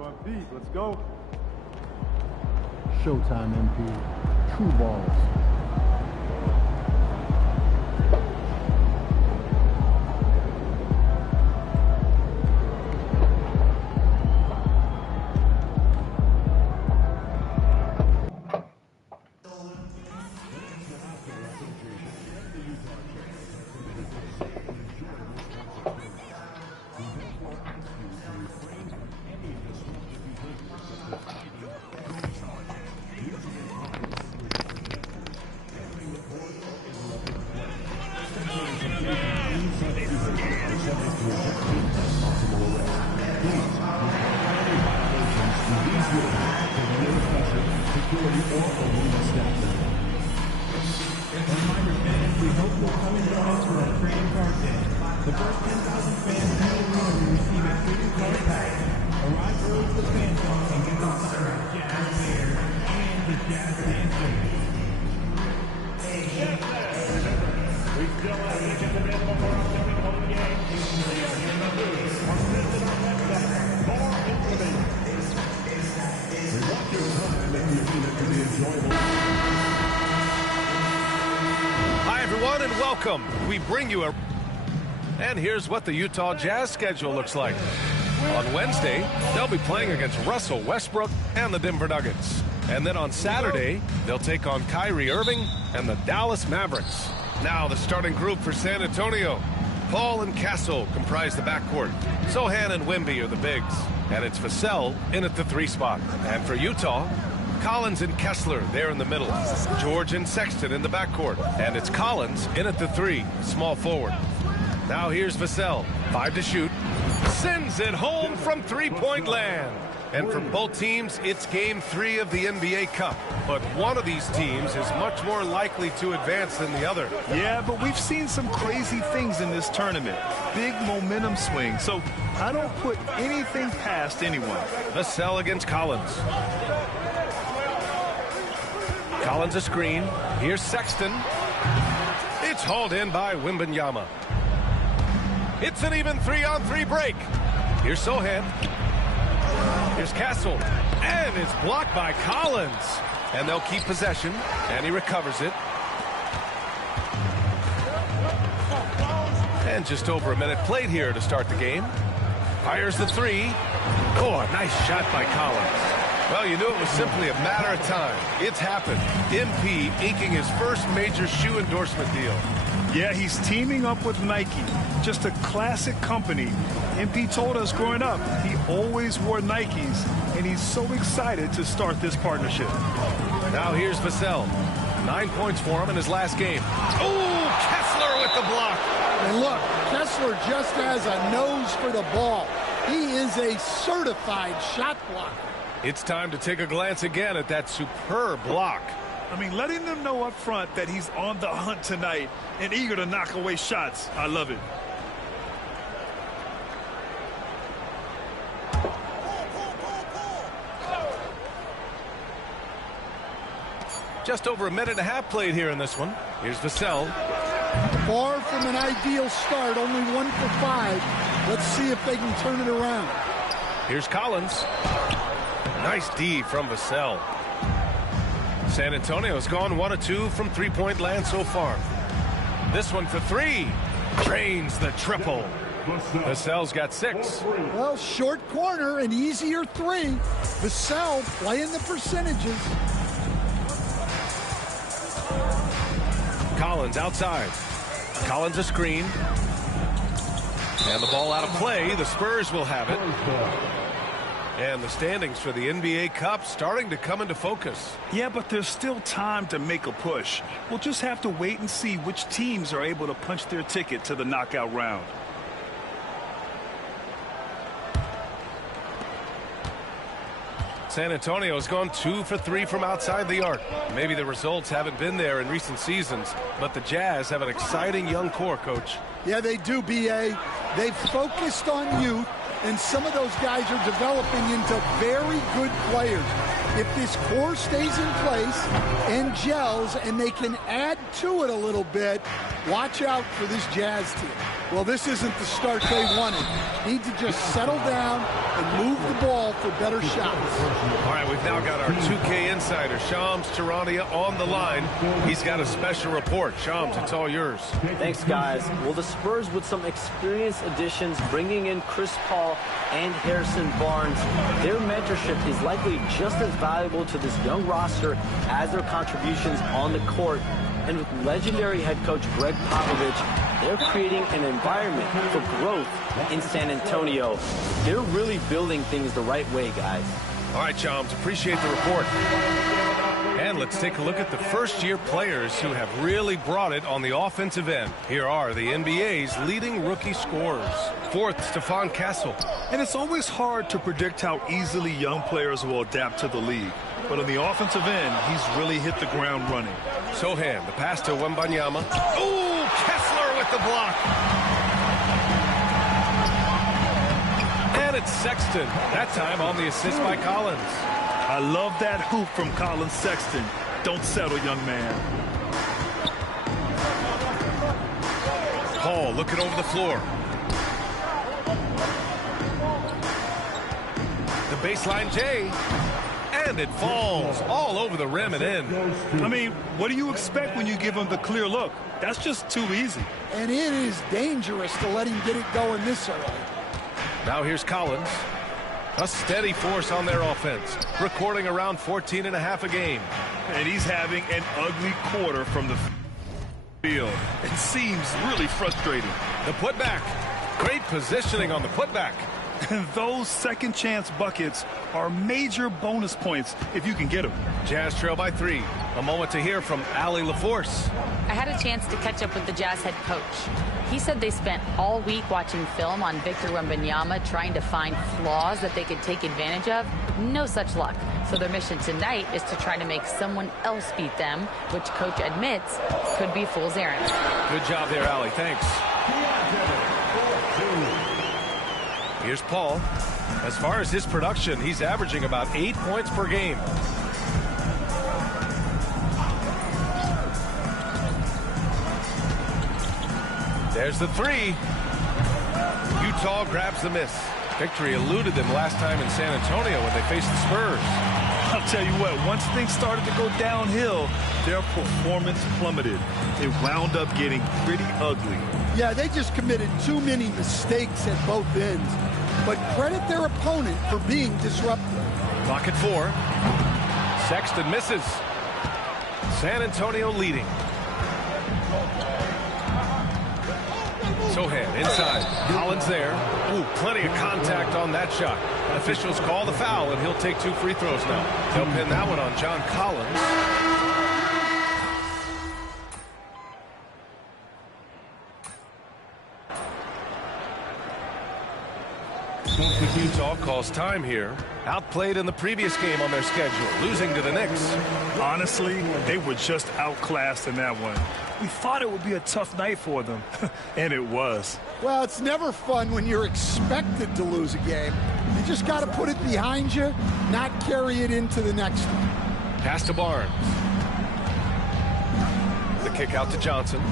Yo, MP, let's go. Showtime, MP. True balls. The first 10,000 fans in the room will receive a trading card pack. Arrive early to the fan zone and get the signed Jazz player and the Jazz dancer. We still have tickets available for our upcoming home game. The Ocean numbers are listed on website. More information. We want your time in the arena to be enjoyable. Hi, everyone, and welcome. We bring you a... And here's what the Utah Jazz schedule looks like. On Wednesday, they'll be playing against Russell Westbrook and the Denver Nuggets. And then on Saturday, they'll take on Kyrie Irving and the Dallas Mavericks. Now the starting group for San Antonio. Paul and Castle comprise the backcourt. Sohan and Wemby are the bigs. And it's Vassell in at the 3 spot. And for Utah, Collins and Kessler there in the middle. George and Sexton in the backcourt. And it's Collins in at the 3, small forward. Now here's Vassell, 5 to shoot. Sends it home from three-point land. And for both teams, it's Game 3 of the NBA Cup. But one of these teams is much more likely to advance than the other. Yeah, but we've seen some crazy things in this tournament. Big momentum swings. So I don't put anything past anyone. Vassell against Collins. Collins a screen. Here's Sexton. It's hauled in by Wembanyama. It's an even 3-on-3 break. Here's Sohan. Here's Castle. And it's blocked by Collins. And they'll keep possession. And he recovers it. And just over a minute played here to start the game. Fires the 3. Oh, a nice shot by Collins. Well, you knew it was simply a matter of time. It's happened. MP inking his first major shoe endorsement deal. Yeah, he's teaming up with Nike. Just a classic company. MP told us growing up, he always wore Nikes, and he's so excited to start this partnership. Now here's Vassell. 9 points for him in his last game. Oh, Kessler with the block. And look, Kessler just has a nose for the ball. He is a certified shot blocker. It's time to take a glance again at that superb block. I mean, letting them know up front that he's on the hunt tonight and eager to knock away shots. I love it. Just over a minute and a half played here in this one. Here's Vassell. Far from an ideal start, only 1 for 5. Let's see if they can turn it around. Here's Collins. Nice D from Vassell. San Antonio's gone 1 of 2 from three-point land so far. This one for 3. Drains the triple. Vassell's got 6. Well, short corner, an easier 3. Vassell playing the percentages. Collins outside. Collins a screen. And the ball out of play. The Spurs will have it. And the standings for the NBA Cup starting to come into focus. Yeah, but there's still time to make a push. We'll just have to wait and see which teams are able to punch their ticket to the knockout round. San Antonio's gone 2 for 3 from outside the arc. Maybe the results haven't been there in recent seasons, but the Jazz have an exciting young core, Coach. Yeah, they do, B.A. They've focused on youth, and some of those guys are developing into very good players. If this core stays in place and gels and they can add to it a little bit, watch out for this Jazz team. Well, this isn't the start they wanted. Need to just settle down and move the ball for better shots. All right, we've now got our 2K insider, Shams Charania, on the line. He's got a special report. Shams, it's all yours. Thanks, guys. Well, the Spurs with some experienced additions, bringing in Chris Paul and Harrison Barnes. Their mentorship is likely just as valuable to this young roster as their contributions on the court. And with legendary head coach Greg Popovich, they're creating an environment for growth in San Antonio. They're really building things the right way, guys. All right, Shams, appreciate the report. And let's take a look at the first-year players who have really brought it on the offensive end. Here are the NBA's leading rookie scorers. Fourth, Stephon Castle. And it's always hard to predict how easily young players will adapt to the league. But on the offensive end, he's really hit the ground running. Sohan, the pass to Wembanyama. Ooh, Kessler with the block. And it's Sexton, that time on the assist by Collins. I love that hoop from Colin Sexton. Don't settle, young man. Paul looking over the floor. The baseline J. And it falls all over the rim and in. I mean, what do you expect when you give him the clear look? That's just too easy. And it is dangerous to let him get it going this early. Now here's Collins. A steady force on their offense, recording around 14.5 a game. And he's having an ugly quarter from the field. It seems really frustrating. The putback. Great positioning on the putback. And those second chance buckets are major bonus points if you can get them. Jazz trail by 3. A moment to hear from Allie LaForce. I had a chance to catch up with the Jazz head coach. He said they spent all week watching film on Victor Wembanyama, trying to find flaws that they could take advantage of. No such luck. So their mission tonight is to try to make someone else beat them, which coach admits could be fool's errand. Good job there, Allie. Thanks. Here's Paul. As far as his production, he's averaging about 8 points per game. There's the 3. Utah grabs the miss. Victory eluded them last time in San Antonio when they faced the Spurs. I'll tell you what, once things started to go downhill, their performance plummeted. It wound up getting pretty ugly. Yeah, they just committed too many mistakes at both ends. But credit their opponent for being disruptive. Clock at 4. Sexton misses. San Antonio leading. Sohan inside. Collins there. Ooh, plenty of contact on that shot. Officials call the foul, and he'll take 2 free throws now. They'll pin that one on John Collins. Utah calls time here. Outplayed in the previous game on their schedule, losing to the Knicks. Honestly, they were just outclassed in that one. We thought it would be a tough night for them, and it was. Well, it's never fun when you're expected to lose a game. You just got to put it behind you, not carry it into the next one. Pass to Barnes. The kick out to Johnson.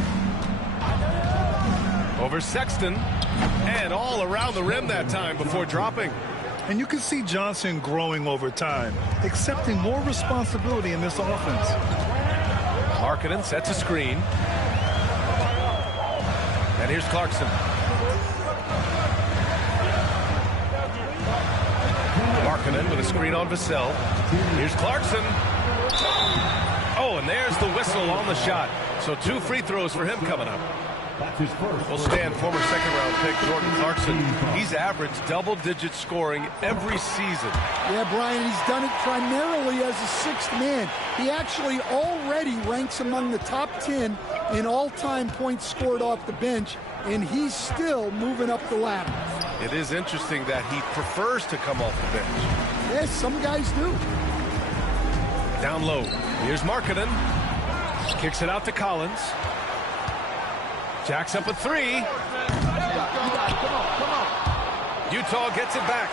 Over Sexton. And all around the rim that time before dropping. And you can see Johnson growing over time, accepting more responsibility in this offense. Markkanen sets a screen. And here's Clarkson. Markkanen with a screen on Vassell. Here's Clarkson. Oh, and there's the whistle on the shot. So 2 free throws for him coming up. Will stand former second-round pick Jordan Clarkson. He's averaged double-digit scoring every season. Yeah, Brian, he's done it primarily as a 6th man. He actually already ranks among the top 10 in all-time points scored off the bench, and he's still moving up the ladder. It is interesting that he prefers to come off the bench. Yes, some guys do. Down low. Here's Markkanen. Kicks it out to Collins. Jacks up a 3. Utah gets it back.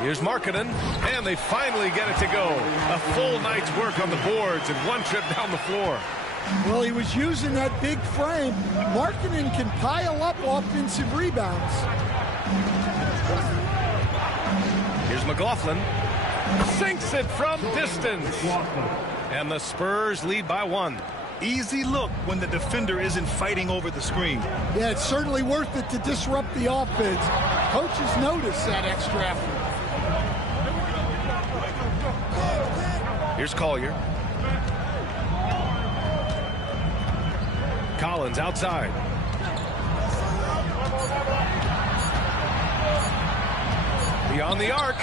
Here's Markkanen, and they finally get it to go. A full night's work on the boards and 1 trip down the floor. Well, he was using that big frame. Markkanen can pile up offensive rebounds. Here's McLaughlin. Sinks it from distance. And the Spurs lead by 1. Easy look when the defender isn't fighting over the screen. Yeah, it's certainly worth it to disrupt the offense. Coaches notice that extra effort. Here's Collier. Collins outside. Beyond the arc.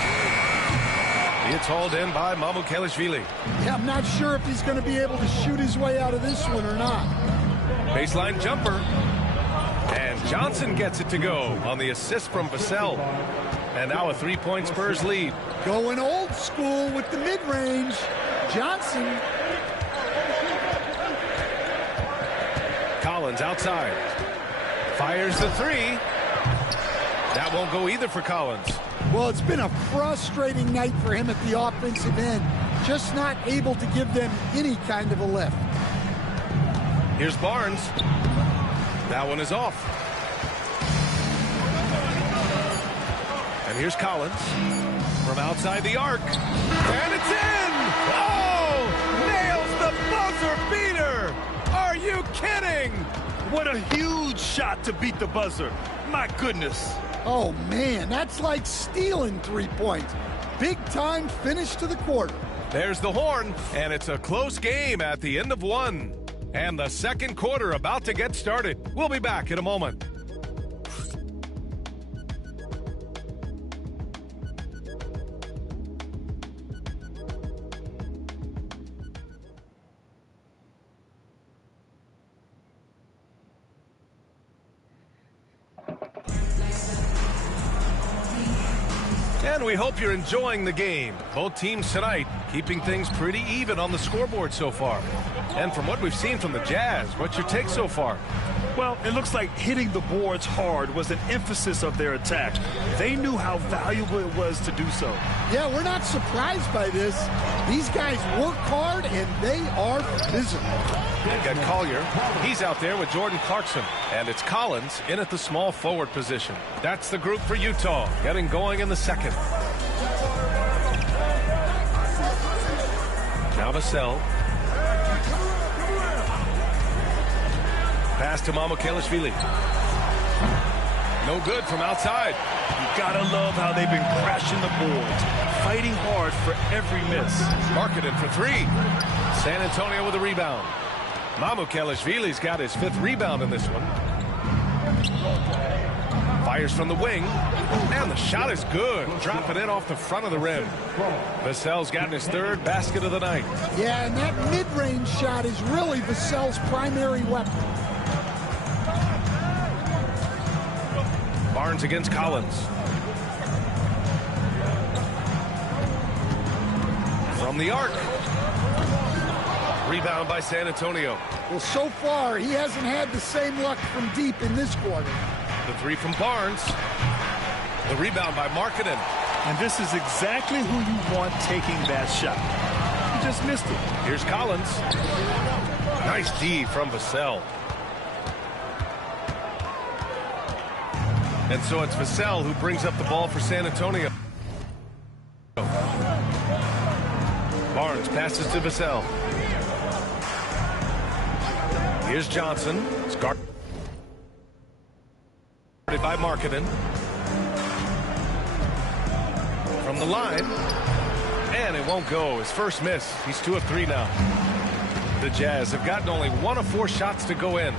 It's hauled in by Mamukelashvili. Yeah, I'm not sure if he's going to be able to shoot his way out of this one or not. Baseline jumper. And Johnson gets it to go on the assist from Vassell. And now a 3-point Spurs lead. Going old school with the mid-range. Johnson. Collins outside. Fires the 3. That won't go either for Collins. Well, it's been a frustrating night for him at the offensive end. Just not able to give them any kind of a lift. Here's Barnes. That one is off. And here's Collins from outside the arc. And it's in! Oh! Nails the buzzer beater! Are you kidding? What a huge shot to beat the buzzer. My goodness. Oh, man, that's like stealing 3 points. Big time finish to the quarter. There's the horn, and it's a close game at the end of 1. And the second quarter about to get started. We'll be back in a moment. And we hope you're enjoying the game. Both teams tonight keeping things pretty even on the scoreboard so far. And from what we've seen from the Jazz, what's your take so far? Well, it looks like hitting the boards hard was an emphasis of their attack. They knew how valuable it was to do so. Yeah, we're not surprised by this. These guys work hard, and they are physical. You got Collier. He's out there with Jordan Clarkson. And it's Collins in at the small forward position. That's the group for Utah, getting going in the second. Now Vassell. Pass to Mamukelashvili. No good from outside. You gotta love how they've been crashing the boards, fighting hard for every miss. Markkanen for 3. San Antonio with a rebound. Mamukelashvili's got his 5th rebound in this one. Fires from the wing. And the shot is good. Dropping in off the front of the rim. Vassell's gotten his 3rd basket of the night. Yeah, and that mid-range shot is really Vassell's primary weapon. Barnes against Collins. From the arc. Rebound by San Antonio. Well, so far, he hasn't had the same luck from deep in this quarter. The 3 from Barnes. The rebound by Markkanen. And this is exactly who you want taking that shot. He just missed it. Here's Collins. Nice D from Vassell. And so it's Vassell who brings up the ball for San Antonio. Barnes passes to Vassell. Here's Johnson. It's guarded by Markkanen. From the line. And it won't go. His first miss. He's 2 of 3 now. The Jazz have gotten only 1 of 4 shots to go in.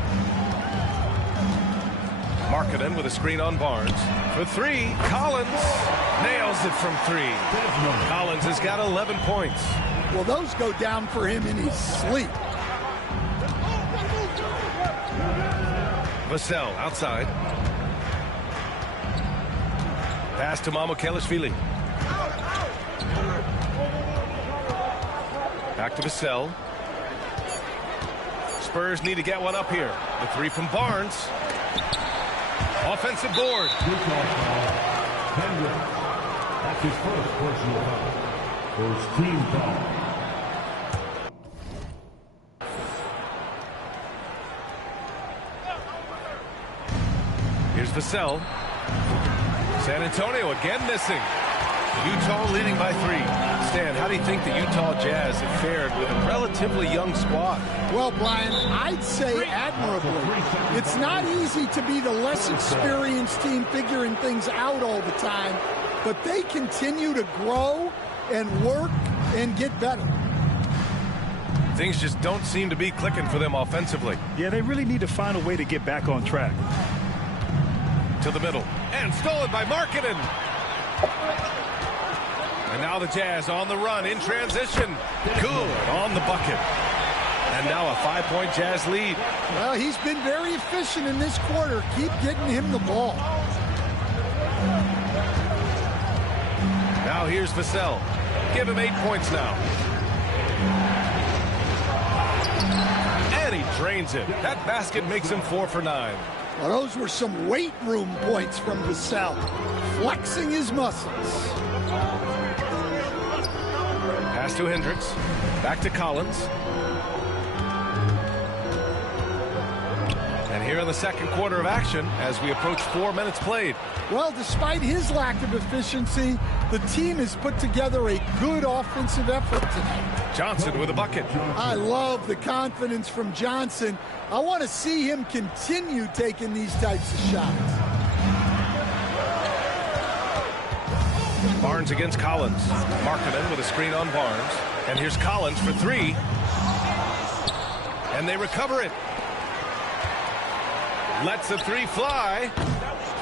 Markkanen with a screen on Barnes. For 3, Collins nails it from 3. Collins has got 11 points. Well, those go down for him in his sleep. Vassell outside. Pass to Mamukelashvili. Back to Vassell. Spurs need to get one up here. The 3 from Barnes. Offensive board. That's his first personal foul. First team foul. Here's Vassell. San Antonio again missing. Utah leading by 3. Stan, how do you think the Utah Jazz have fared with a relatively young squad? Well, Brian, I'd say admirably. It's not easy to be the less experienced team figuring things out all the time, but they continue to grow and work and get better. Things just don't seem to be clicking for them offensively. Yeah, they really need to find a way to get back on track. To the middle. And stolen by Markkanen. And now the Jazz on the run in transition. Good on the bucket. And now a 5-point Jazz lead. Well, he's been very efficient in this quarter. Keep getting him the ball. Now here's Vassell. Give him 8 points now. And he drains it. That basket makes him 4 for 9. Well, those were some weight room points from Vassell, flexing his muscles. Pass to Hendricks. Back to Collins. And here in the second quarter of action as we approach 4 minutes played. Well, despite his lack of efficiency, the team has put together a good offensive effort tonight. Johnson with a bucket. I love the confidence from Johnson. I want to see him continue taking these types of shots. Barnes against Collins. Markkanen with a screen on Barnes. And here's Collins for 3. And they recover it. Lets the 3 fly.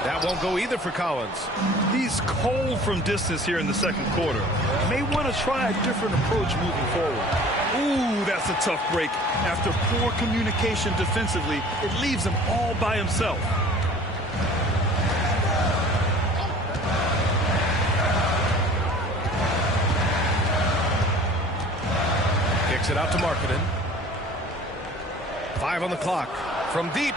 That won't go either for Collins. He's cold from distance here in the second quarter. May want to try a different approach moving forward. Ooh, that's a tough break. After poor communication defensively, it leaves him all by himself. Kicks it out to Markkanen. 5 on the clock. From deep.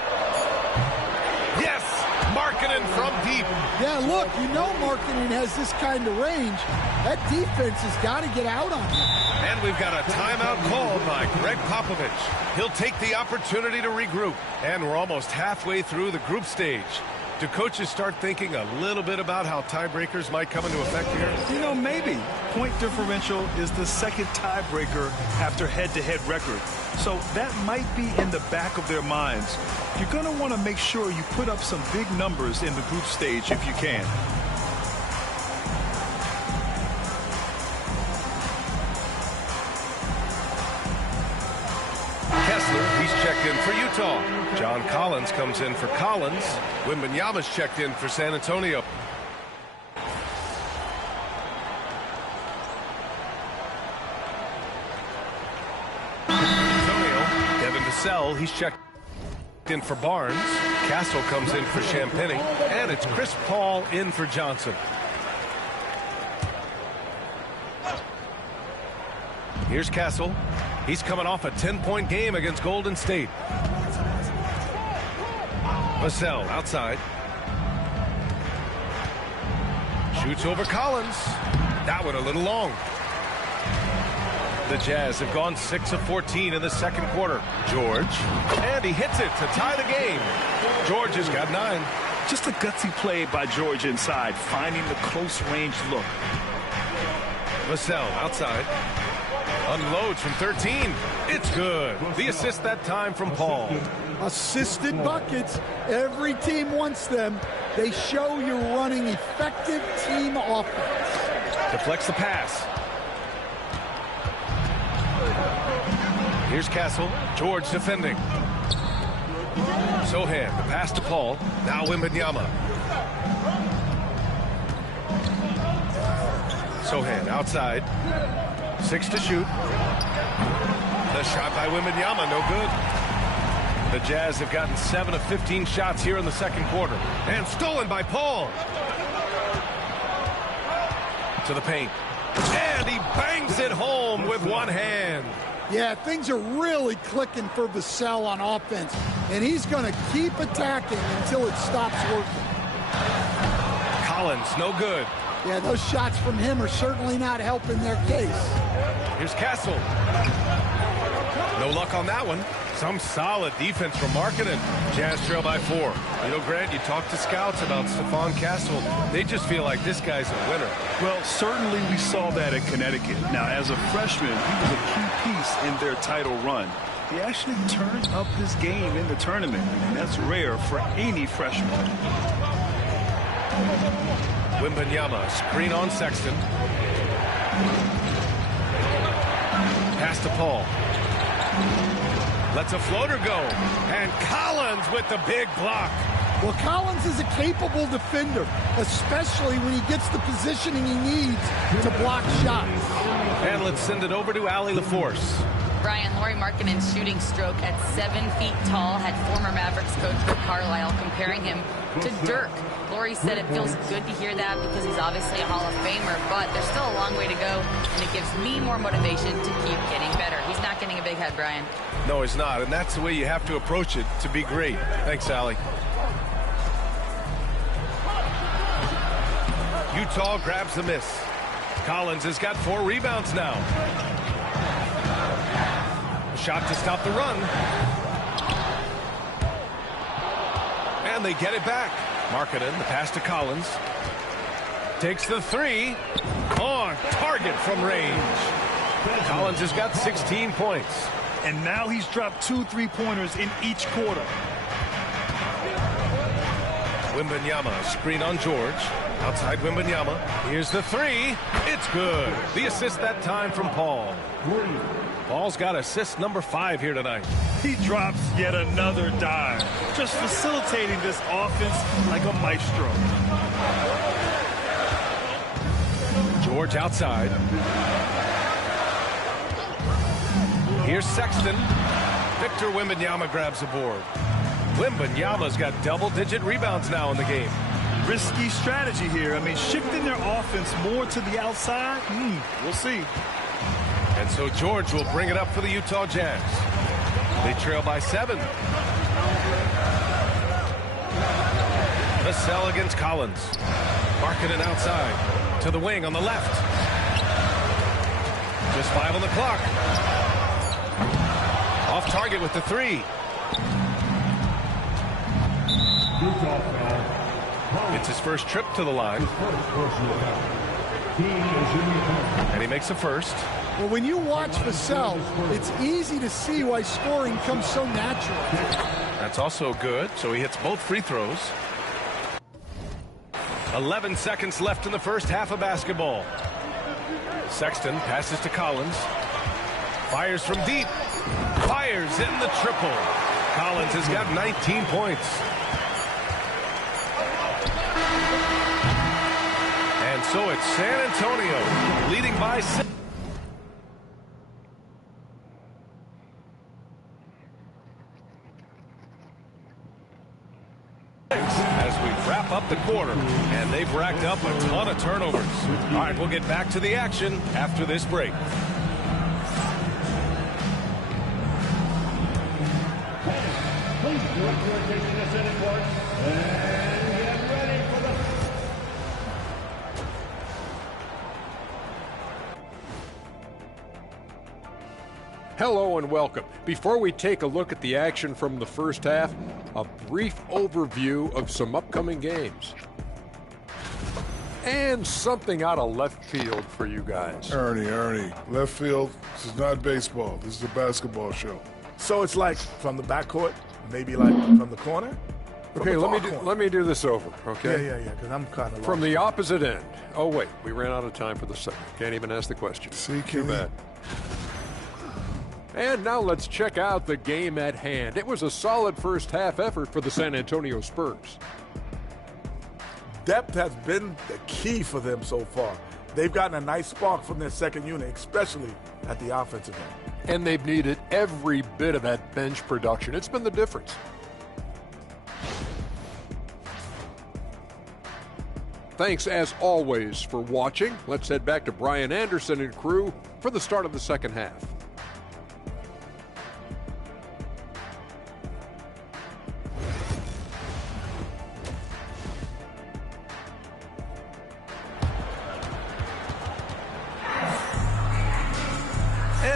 Yes! Markkanen from deep. Yeah, look, you know Markkanen has this kind of range. That defense has got to get out on him. And we've got a timeout called by Greg Popovich. He'll take the opportunity to regroup. And we're almost halfway through the group stage. Do coaches start thinking a little bit about how tiebreakers might come into effect here? You know, maybe. Point differential is the second tiebreaker after head-to-head record. So that might be in the back of their minds. You're going to want to make sure you put up some big numbers in the group stage if you can. Kessler, he's checked in for Utah. John Collins comes in for Collins. Wembanyama's checked in for San Antonio. Devin Vassell, he's checked in for Barnes. Castle comes in for Champagny. And it's Chris Paul in for Johnson. Here's Castle. He's coming off a 10-point game against Golden State. Vassell outside. Shoots over Collins. That one a little long. The Jazz have gone 6 of 14 in the second quarter. George. And he hits it to tie the game. George has got 9. Just a gutsy play by George inside, finding the close range look. Vassell outside. Unloads from 13. It's good. The assist that time from Paul. Assisted buckets. Every team wants them. They show you're running effective team offense. Deflects the pass. Here's Castle. George defending. Sohan, the pass to Paul. Now Wembanyama. Sohan outside. 6 to shoot. The shot by Wembanyama, no good. The Jazz have gotten 7 of 15 shots here in the second quarter. And stolen by Paul. To the paint. And he bangs it home with one hand. Yeah, things are really clicking for Vassell on offense. And he's going to keep attacking until it stops working. Collins, no good. Yeah, those shots from him are certainly not helping their case. Here's Castle. No luck on that one. Some solid defense from Markkanen. Jazz trail by 4. You know, Grant, you talked to scouts about Stephon Castle. They just feel like this guy's a winner. Well, certainly we saw that at Connecticut. Now, as a freshman, he was a key piece in their title run. He actually turned up his game in the tournament, and that's rare for any freshman. Wembanyama, screen on Sexton. Pass to Paul. Lets a floater go. And Collins with the big block. Well, Collins is a capable defender, especially when he gets the positioning he needs to block shots. And let's send it over to Allie LaForce. Brian, Lauri Markkanen's shooting stroke at 7 feet tall had former Mavericks coach Rick Carlisle comparing him to Dirk. Lauri said it feels good to hear that because he's obviously a Hall of Famer, but there's still a long way to go, and it gives me more motivation to keep getting better. He's not getting a big head, Brian. No, he's not, and that's the way you have to approach it to be great. Thanks, Allie. Utah grabs the miss. Collins has got 4 rebounds now. Shot to stop the run. And they get it back. Markkanen, the pass to Collins. Takes the 3. On target from range. Collins has got 16 points. And now he's dropped 2 3-pointers in each quarter. Wembanyama, screen on George. Outside Wembanyama. Here's the 3. It's good. The assist that time from Paul. Paul's got assist number 5 here tonight. He drops yet another dive, just facilitating this offense like a maestro. George outside. Here's Sexton. Victor Wembanyama grabs the board. Wembanyama's got double-digit rebounds now in the game. Risky strategy here. I mean, shifting their offense more to the outside, we'll see. And so George will bring it up for the Utah Jazz. They trail by 7. Vassell against Collins. Markkanen outside. To the wing on the left. Just 5 on the clock. Off target with the 3. It's his first trip to the line. And he makes a first. Well, when you watch Vassell, it's easy to see why scoring comes so natural. That's also good, so he hits both free throws. 11 seconds left in the first half of basketball. Sexton passes to Collins. Fires from deep. Fires in the triple. Collins has got 19 points. And so it's San Antonio leading by 6. As we wrap up the quarter, and they've racked up a ton of turnovers. All right, we'll get back to the action after this break. Please direct your attention to center court and get ready for the... Hello and welcome. Before we take a look at the action from the first half, a brief overview of some upcoming games. And something out of left field for you guys. Ernie, left field, this is not baseball. This is a basketball show. So it's like from the backcourt, maybe like from the corner? Okay, let me do this over, okay? Yeah, because I'm kind of From the opposite end. Oh, wait, we ran out of time for the second. Can't even ask the question. See, Too bad. And now let's check out the game at hand. It was a solid first half effort for the San Antonio Spurs. Depth has been the key for them so far. They've gotten a nice spark from their second unit, especially at the offensive end. And they've needed every bit of that bench production. It's been the difference. Thanks, as always, for watching. Let's head back to Brian Anderson and crew for the start of the second half.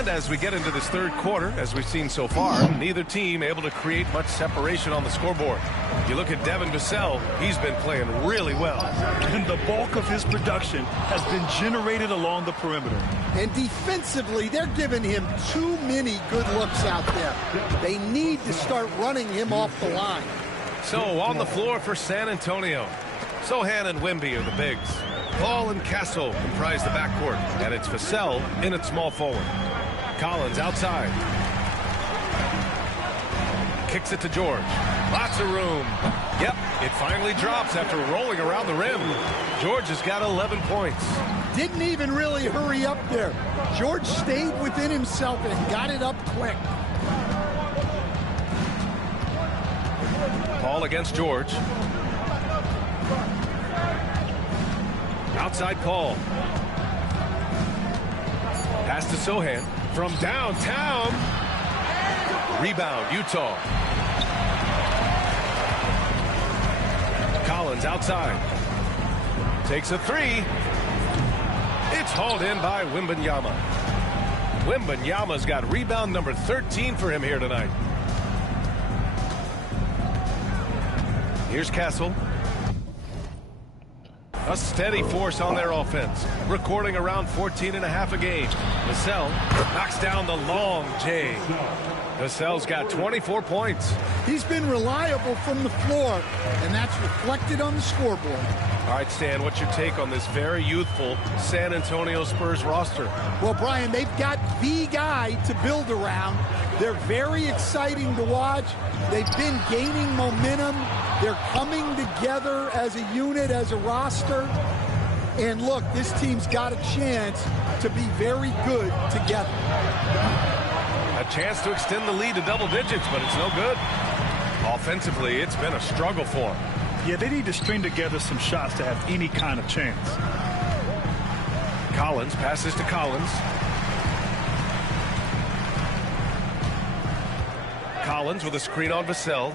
And as we get into this third quarter, as we've seen so far, neither team able to create much separation on the scoreboard. You look at Devin Vassell, he's been playing really well. And the bulk of his production has been generated along the perimeter. And defensively, they're giving him too many good looks out there. They need to start running him off the line. So on the floor for San Antonio, Sohan and Wemby are the bigs. Paul and Castle comprise the backcourt, and it's Vassell in at small forward. Collins outside. Kicks it to George. Lots of room. Yep, it finally drops after rolling around the rim. George has got 11 points. Didn't even really hurry up there. George stayed within himself and got it up quick. Paul against George. Outside Paul. Pass to Sohan from downtown. Rebound, Utah. Collins outside. Takes a three. It's hauled in by Wembanyama. Wembanyama's got rebound number 13 for him here tonight. Here's Castle. A steady force on their offense, recording around 14.5 a game. Vassell knocks down the long J. Vassell's got 24 points. He's been reliable from the floor, and that's reflected on the scoreboard. All right, Stan, what's your take on this very youthful San Antonio Spurs roster? Well, Brian, they've got the guy to build around. They're very exciting to watch. They've been gaining momentum. They're coming together as a unit, as a roster. And look, this team's got a chance to be very good together. A chance to extend the lead to double digits, but it's no good. Offensively, it's been a struggle for them. Yeah, they need to string together some shots to have any kind of chance. Collins passes to Collins. Collins with a screen on Vassell.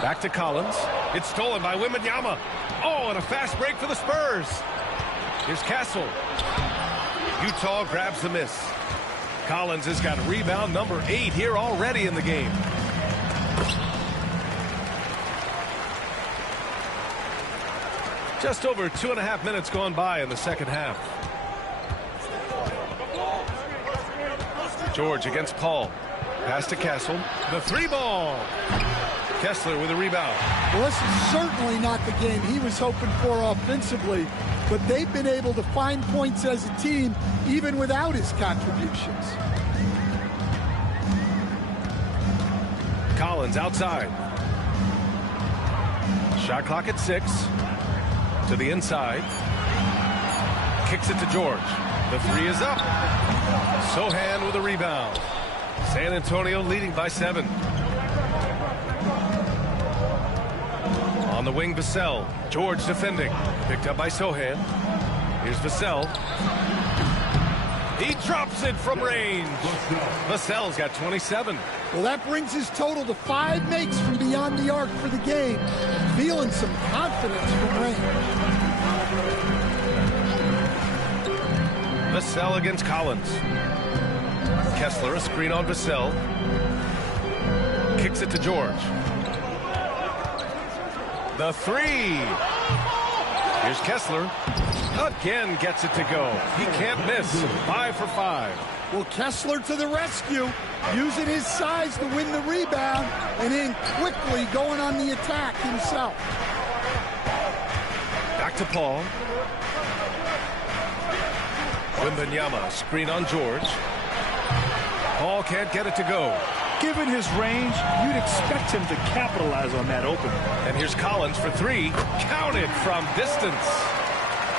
Back to Collins. It's stolen by Wembanyama. Oh, and a fast break for the Spurs. Here's Castle. Utah grabs the miss. Collins has got rebound number 8 here already in the game. Just over 2.5 minutes gone by in the second half. George against Paul. Pass to Castle. The 3-ball. Kessler with a rebound. Well, this is certainly not the game he was hoping for offensively, but they've been able to find points as a team even without his contributions. Collins outside. Shot clock at 6. To the inside. Kicks it to George. The 3 is up. Sohan with a rebound. San Antonio leading by 7. On the wing, Vassell. George defending. Picked up by Sohan. Here's Vassell. He drops it from range. Vassell's got 27. Well, that brings his total to 5 makes from beyond the arc for the game. Feeling some confidence from range. Vassell against Collins. Kessler, a screen on Vassell. Kicks it to George. The 3. Here's Kessler. Again gets it to go. He can't miss. 5 for 5. Well, Kessler to the rescue, using his size to win the rebound, and then quickly going on the attack himself. Back to Paul. Wembanyama, screen on George. Paul can't get it to go. Given his range, you'd expect him to capitalize on that opening. And here's Collins for 3. Counted from distance.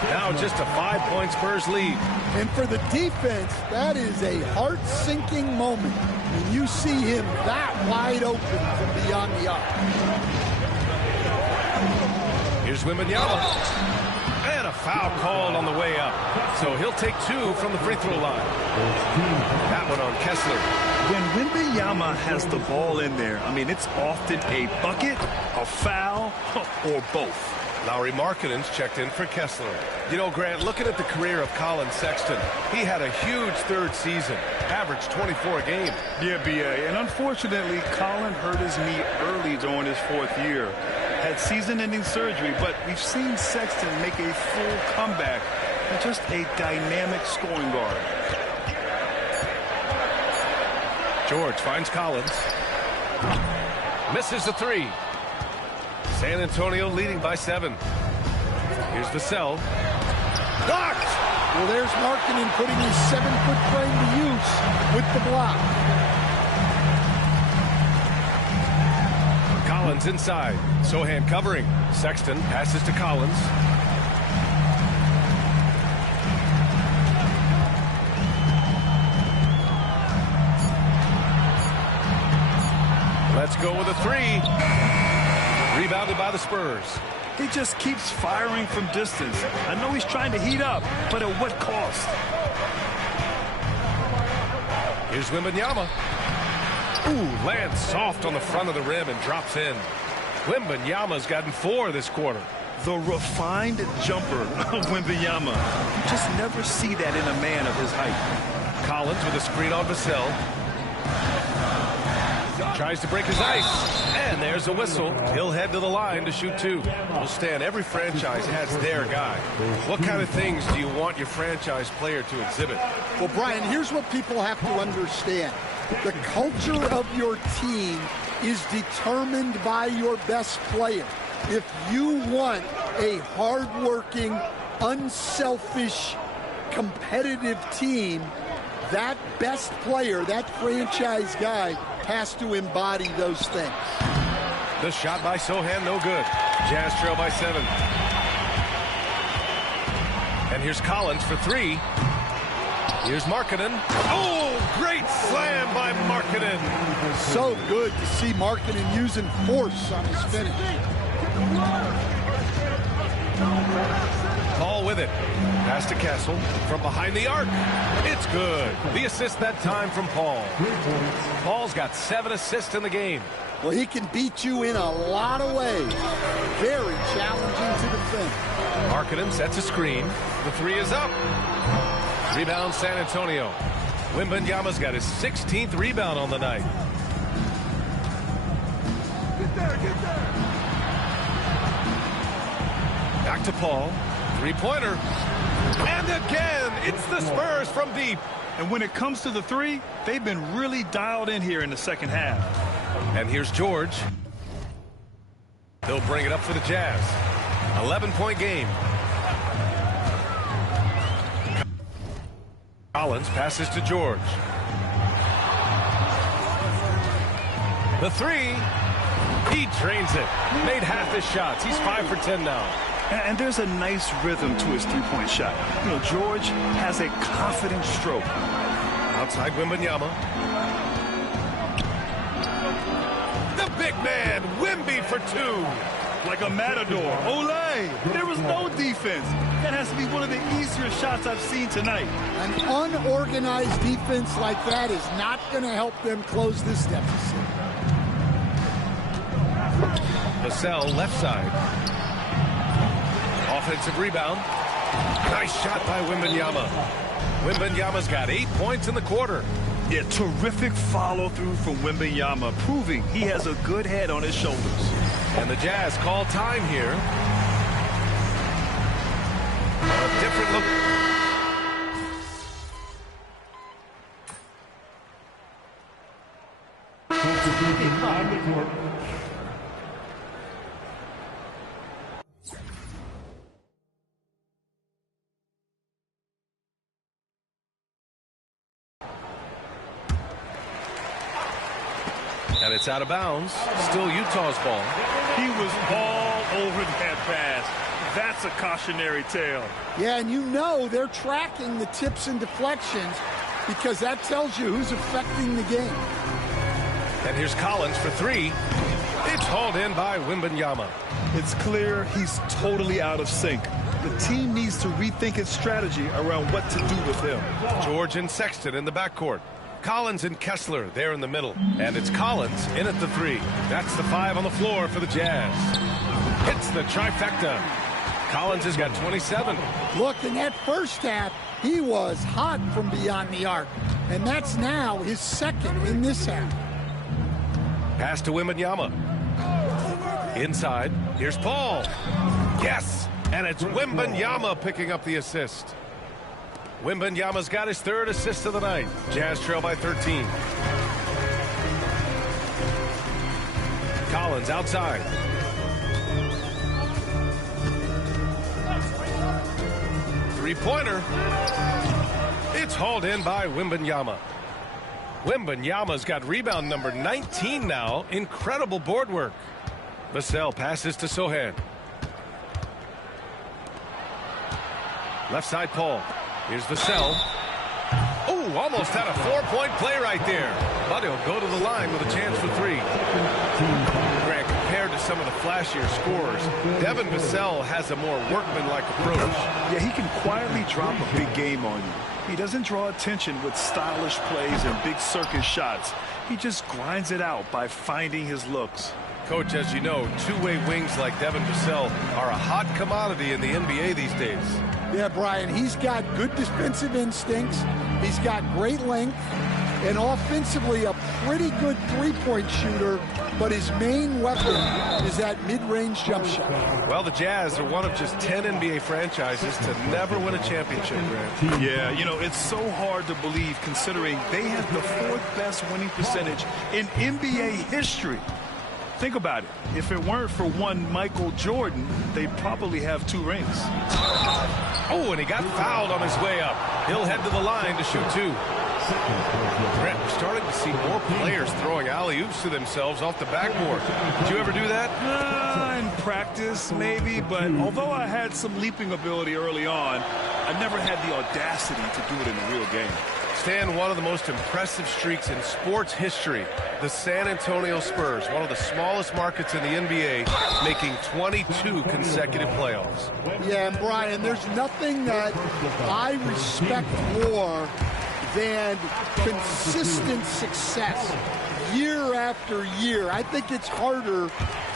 Now just a 5-point Spurs lead. And for the defense, that is a heart-sinking moment when you see him that wide open from beyond the arc. Here's Wembanyama. And a foul called on the way up. So he'll take 2 from the free throw line. That one on Kessler. When Wembanyama has the ball in there, I mean, it's often a bucket, a foul, or both. Lowry Markkinen's checked in for Kessler. You know, Grant, looking at the career of Colin Sexton, he had a huge third season, averaged 24 a game. Yeah, B.A., and unfortunately, Colin hurt his knee early during his 4th year. Had season-ending surgery, but we've seen Sexton make a full comeback and just a dynamic scoring guard. George finds Collins. Misses the 3. San Antonio leading by 7. Here's Vassell. Blocked! Well, there's Markkanen putting his 7-foot frame to use with the block. Collins inside. Sohan covering. Sexton passes to Collins. Let's go with a 3. Rebounded by the Spurs. He just keeps firing from distance. I know he's trying to heat up, but at what cost? Here's Wembanyama. Ooh, lands soft on the front of the rim and drops in. Wembanyama's gotten 4 this quarter. The refined jumper of Wembanyama. You just never see that in a man of his height. Collins with a screen on Vassell. Tries to break his ice. And there's a whistle. He'll head to the line to shoot 2. Well, Stan, every franchise has their guy. What kind of things do you want your franchise player to exhibit? Well, Brian, here's what people have to understand. The culture of your team is determined by your best player. If you want a hardworking, unselfish, competitive team, that best player, that franchise guy, has to embody those things. The shot by Sohan, no good. Jazz trail by 7. And here's Collins for 3. Here's Markkanen. Oh, great slam by Markkanen. So good to see Markkanen using force on his finish. Paul with it. Pass to Kessel from behind the arc. It's good. The assist that time from Paul. Paul's got 7 assists in the game. Well, he can beat you in a lot of ways. Very challenging to defend. Markkanen sets a screen. The 3 is up. Rebound San Antonio. Wembanyama's got his 16th rebound on the night. Get there. Back to Paul. 3-pointer. And again, it's the Spurs from deep. And when it comes to the 3, they've been really dialed in here in the second half. And here's George. They'll bring it up for the Jazz. 11-point game. Collins passes to George. The 3. He drains it. Made half his shots. He's 5 for 10 now. And there's a nice rhythm to his 3-point shot. You know, George has a confident stroke. Outside Wembanyama. The big man, Wemby for 2. Like a matador. Olay! There was no defense. That has to be one of the easier shots I've seen tonight. An unorganized defense like that is not going to help them close this deficit. Vassell left side. Offensive rebound. Nice shot by Wembanyama. Wembanyama's got 8 points in the quarter. Yeah, terrific follow-through from Wembanyama, proving he has a good head on his shoulders. And the Jazz call time here. A different look. On the court. And it's out of bounds. Still Utah's ball. He was all over that pass. That's a cautionary tale. Yeah, and you know they're tracking the tips and deflections because that tells you who's affecting the game. And here's Collins for 3. It's hauled in by Wembanyama. It's clear he's totally out of sync. The team needs to rethink its strategy around what to do with him. George and Sexton in the backcourt. Collins and Kessler there in the middle. And it's Collins in at the 3. That's the 5 on the floor for the Jazz. hits the trifecta. Collins has got 27. Look, in that first half, he was hot from beyond the arc. And that's now his second in this half. Pass to Wembanyama. Inside, here's Paul. Yes, and it's Wembanyama picking up the assist. Wembanyama's got his third assist of the night. Jazz trail by 13. Collins outside. Three-pointer. It's hauled in by Wembanyama. Wembanyama's got rebound number 19 now. Incredible board work. Vassell passes to Sohan. Left side, Paul. Here's Vassell. Oh, almost had a four-point play right there. But he'll go to the line with a chance for three. Grant, compared to some of the flashier scorers, Devin Vassell has a more workmanlike approach. Yeah, he can quietly drop a big game on you. He doesn't draw attention with stylish plays and big circus shots. He just grinds it out by finding his looks. Coach, as you know, two-way wings like Devin Vassell are a hot commodity in the NBA these days. Yeah, Brian, he's got good defensive instincts. He's got great length. And offensively, a pretty good three-point shooter. But his main weapon is that mid-range jump shot. Well, the Jazz are one of just 10 NBA franchises to never win a championship, Grant. Yeah, you know, it's so hard to believe considering they have the fourth best winning percentage in NBA history. Think about it. If it weren't for one Michael Jordan, they'd probably have 2 rings. Oh, and he got fouled on his way up. He'll head to the line to shoot 2. Brent, we're starting to see more players throwing alley-oops to themselves off the backboard. Did you ever do that? In practice, maybe, but although I had some leaping ability early on, I never had the audacity to do it in a real game. Stan, one of the most impressive streaks in sports history, the San Antonio Spurs, one of the smallest markets in the NBA, making 22 consecutive playoffs. Yeah, and Brian, there's nothing that I respect more than consistent success year after year. I think it's harder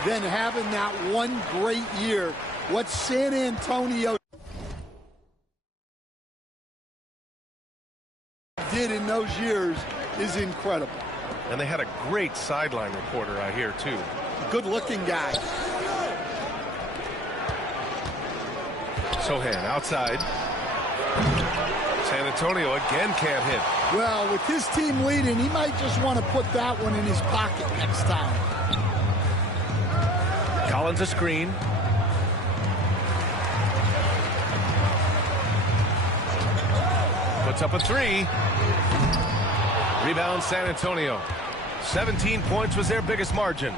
than having that one great year. What San Antonio did in those years is incredible. And they had a great sideline reporter, I hear, too. Good-looking guy. Sohan outside. San Antonio again can't hit. Well, with his team leading, he might just want to put that one in his pocket next time. Collins a screen. Puts up a 3. Rebound San Antonio. 17 points was their biggest margin.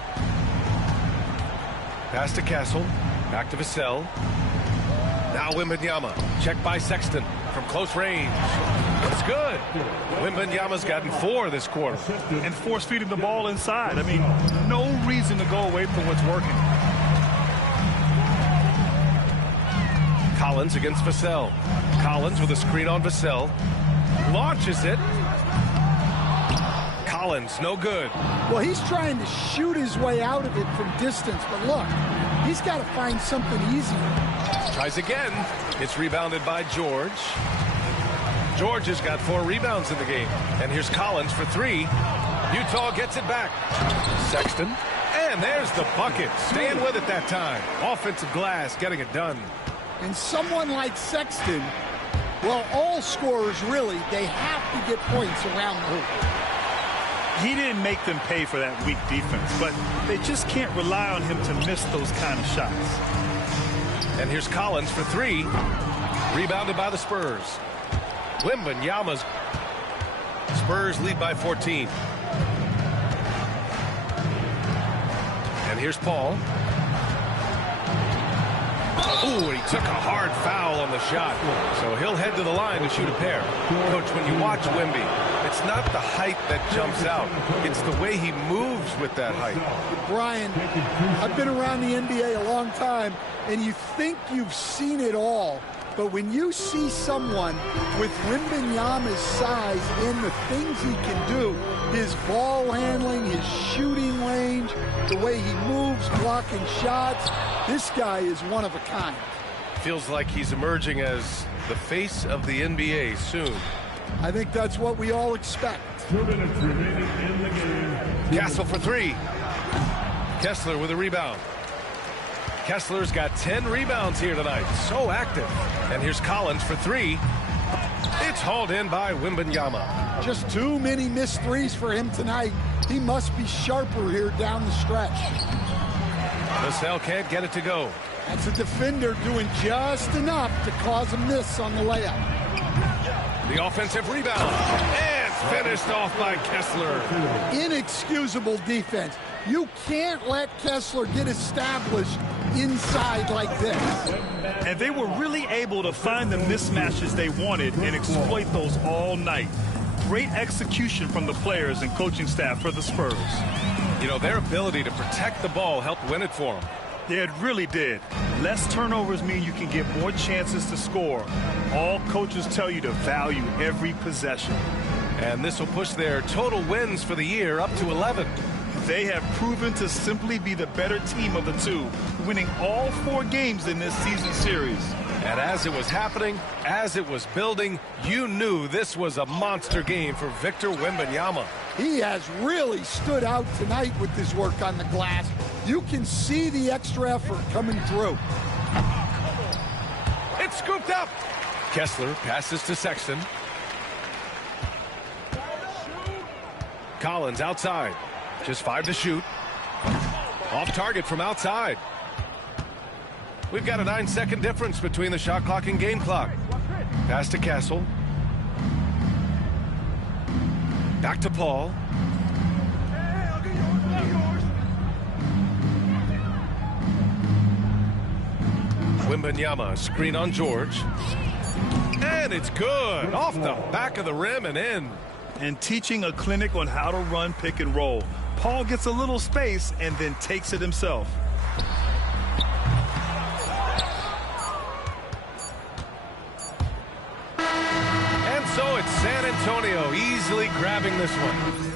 Pass to Castle. Back to Vassell. Now Wembanyama. Checked by Sexton from close range. It's good. Wembanyama's gotten 4 this quarter. And force feeding the ball inside. I mean, no reason to go away from what's working. Collins against Vassell. Collins with a screen on Vassell. Launches it. Collins, no good. Well, he's trying to shoot his way out of it from distance, but look, he's got to find something easier. Tries again. It's rebounded by George. George has got 4 rebounds in the game. And here's Collins for 3. Utah gets it back. Sexton. And there's the bucket. Staying with it that time. Offensive glass getting it done. And someone like Sexton, well, all scorers really, they have to get points around the hoop. He didn't make them pay for that weak defense, but they just can't rely on him to miss those kind of shots. And here's Collins for 3. Rebounded by the Spurs. Wembanyama's. Spurs lead by 14. And here's Paul. Ooh, he took a hard foul on the shot. So he'll head to the line to shoot a pair. Coach, when you watch Wemby, it's not the height that jumps out. It's the way he moves with that height. Brian, I've been around the NBA a long time, and you think you've seen it all. But when you see someone with Wembanyama's size and the things he can do, his ball handling, his shooting range, the way he moves, blocking shots, This guy is one of a kind. Feels like he's emerging as the face of the NBA soon. I think that's what we all expect. 2 minutes remaining in the game. Castle for three. Kessler with a rebound. Kessler's got 10 rebounds here tonight. So active. And here's Collins for three. It's hauled in by Wembanyama. Just too many missed threes for him tonight. He must be sharper here down the stretch. Vassell can't get it to go. That's a defender doing just enough to cause a miss on the layup. The offensive rebound. And finished off by Kessler. Inexcusable defense. You can't let Kessler get established inside like this. And they were really able to find the mismatches they wanted and exploit those all night. Great execution from the players and coaching staff for the Spurs. You know, their ability to protect the ball helped win it for them. Yeah, it really did. Less turnovers mean you can get more chances to score. All coaches tell you to value every possession. And this will push their total wins for the year up to 11. They have proven to simply be the better team of the two, winning all 4 games in this season series. And as it was happening, as it was building, you knew this was a monster game for Victor Wembanyama. He has really stood out tonight with his work on the glass. You can see the extra effort coming through. It's scooped up. Kessler passes to Sexton. Collins outside. Just 5 to shoot. Off target from outside. We've got a 9-second difference between the shot clock and game clock. Pass to Castle. Back to Paul. Wembanyama, screen on George. And it's good. Off the back of the rim and in. And teaching a clinic on how to run pick and roll. Paul gets a little space and then takes it himself. And so it's San Antonio easily grabbing this one.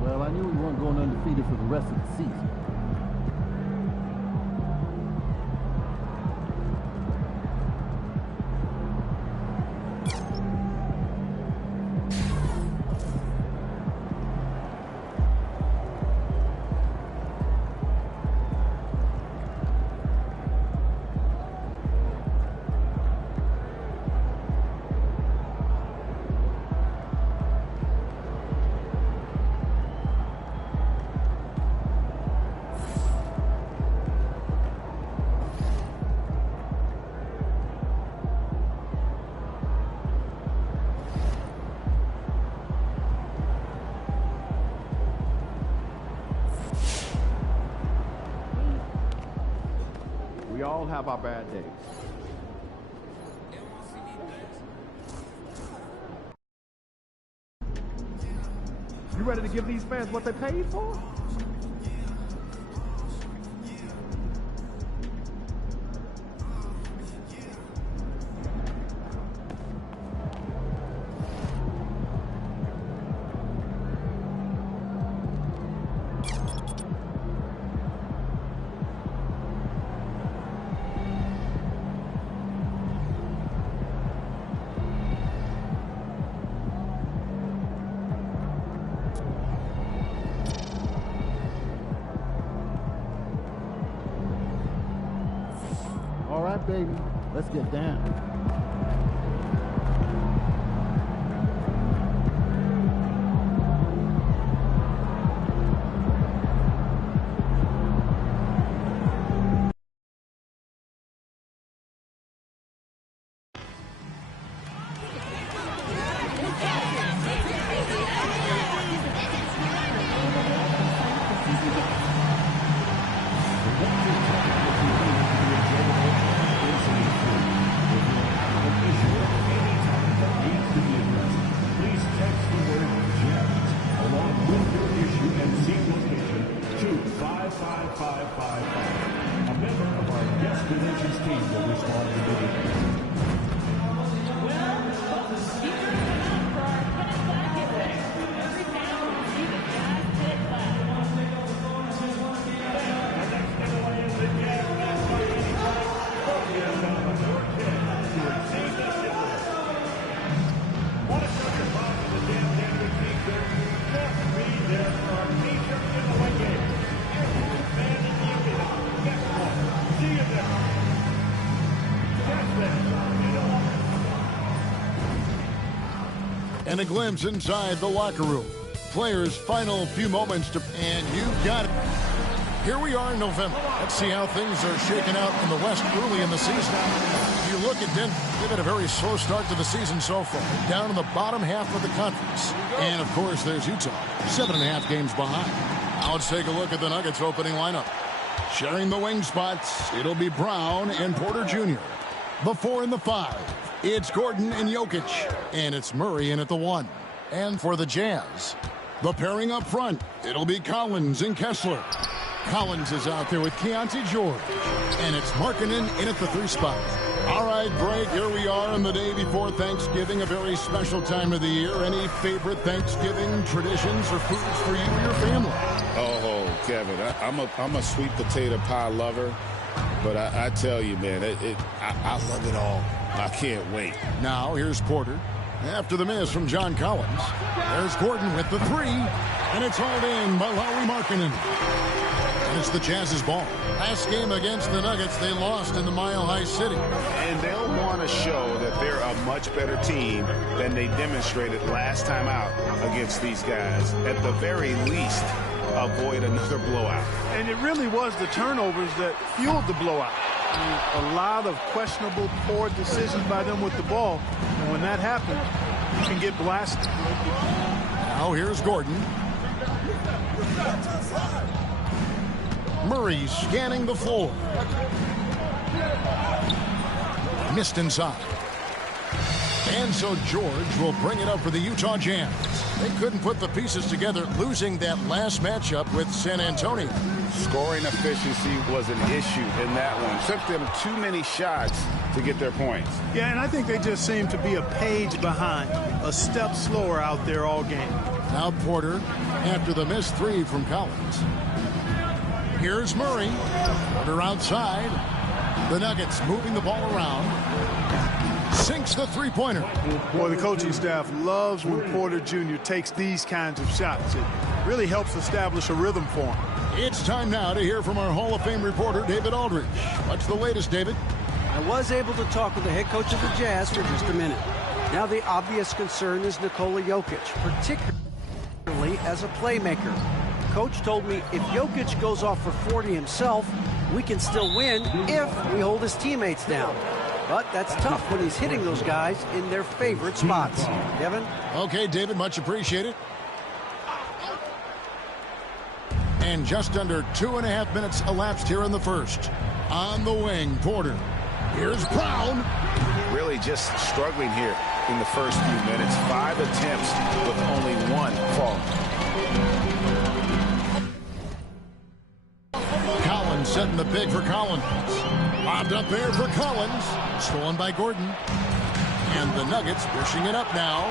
Well, I knew we weren't going undefeated for the rest of the season. We all have our bad days. You ready to give these fans what they paid for? All right, baby, let's get down. the nation's team will respond immediately. And a glimpse inside the locker room. Players' final few moments to... And you got it. Here we are in November. Let's see how things are shaking out in the West early in the season. If you look at Denver, they've had a very slow start to the season so far. Down in the bottom half of the conference. And, of course, there's Utah, 7.5 games behind. Now let's take a look at the Nuggets' opening lineup. Sharing the wing spots, it'll be Brown and Porter Jr. The 4 and the 5. It's Gordon and Jokic, and it's Murray in at the 1. And for the Jazz, the pairing up front, it'll be Collins and Kessler. Collins is out there with Keontae George, and it's Markkanen in at the 3 spot. All right, Greg, here we are on the day before Thanksgiving, a very special time of the year. Any favorite Thanksgiving traditions or foods for you and your family? Oh, Kevin, I'm a sweet potato pie lover, but I tell you, man, I love it all. I can't wait. Now, here's Porter. After the miss from John Collins, there's Gordon with the 3, and it's hauled in by Lauri Markkanen. And it's the Jazz's ball. Last game against the Nuggets, they lost in the Mile High City. And they'll want to show that they're a much better team than they demonstrated last time out against these guys. At the very least, avoid another blowout. And it really was the turnovers that fueled the blowout. A lot of questionable, poor decisions by them with the ball. And when that happens, you can get blasted. Now here's Gordon. Murray scanning the floor. Missed inside. And so George will bring it up for the Utah Jazz. They couldn't put the pieces together, losing that last matchup with San Antonio. Scoring efficiency was an issue in that one. Took them too many shots to get their points. Yeah, and I think they just seem to be a page behind, a step slower out there all game. Now Porter, after the missed 3 from Collins. Here's Murray. Porter outside. The Nuggets moving the ball around. Sinks the 3-pointer. Boy, the coaching staff loves when Porter Jr. takes these kinds of shots. It really helps establish a rhythm for him. It's time now to hear from our Hall of Fame reporter, David Aldridge. What's the latest, David? I was able to talk with the head coach of the Jazz for just a minute. Now the obvious concern is Nikola Jokic, particularly as a playmaker. Coach told me if Jokic goes off for 40 himself, we can still win if we hold his teammates down. But that's tough when he's hitting those guys in their favorite spots. Kevin? Okay, David, much appreciated. And just under 2.5 minutes elapsed here in the first. On the wing, Porter. Here's Brown. Really just struggling here in the first few minutes. 5 attempts with only 1 fall. Collins setting the big for Collins. Bobbed up there for Collins. Stolen by Gordon. And the Nuggets pushing it up now.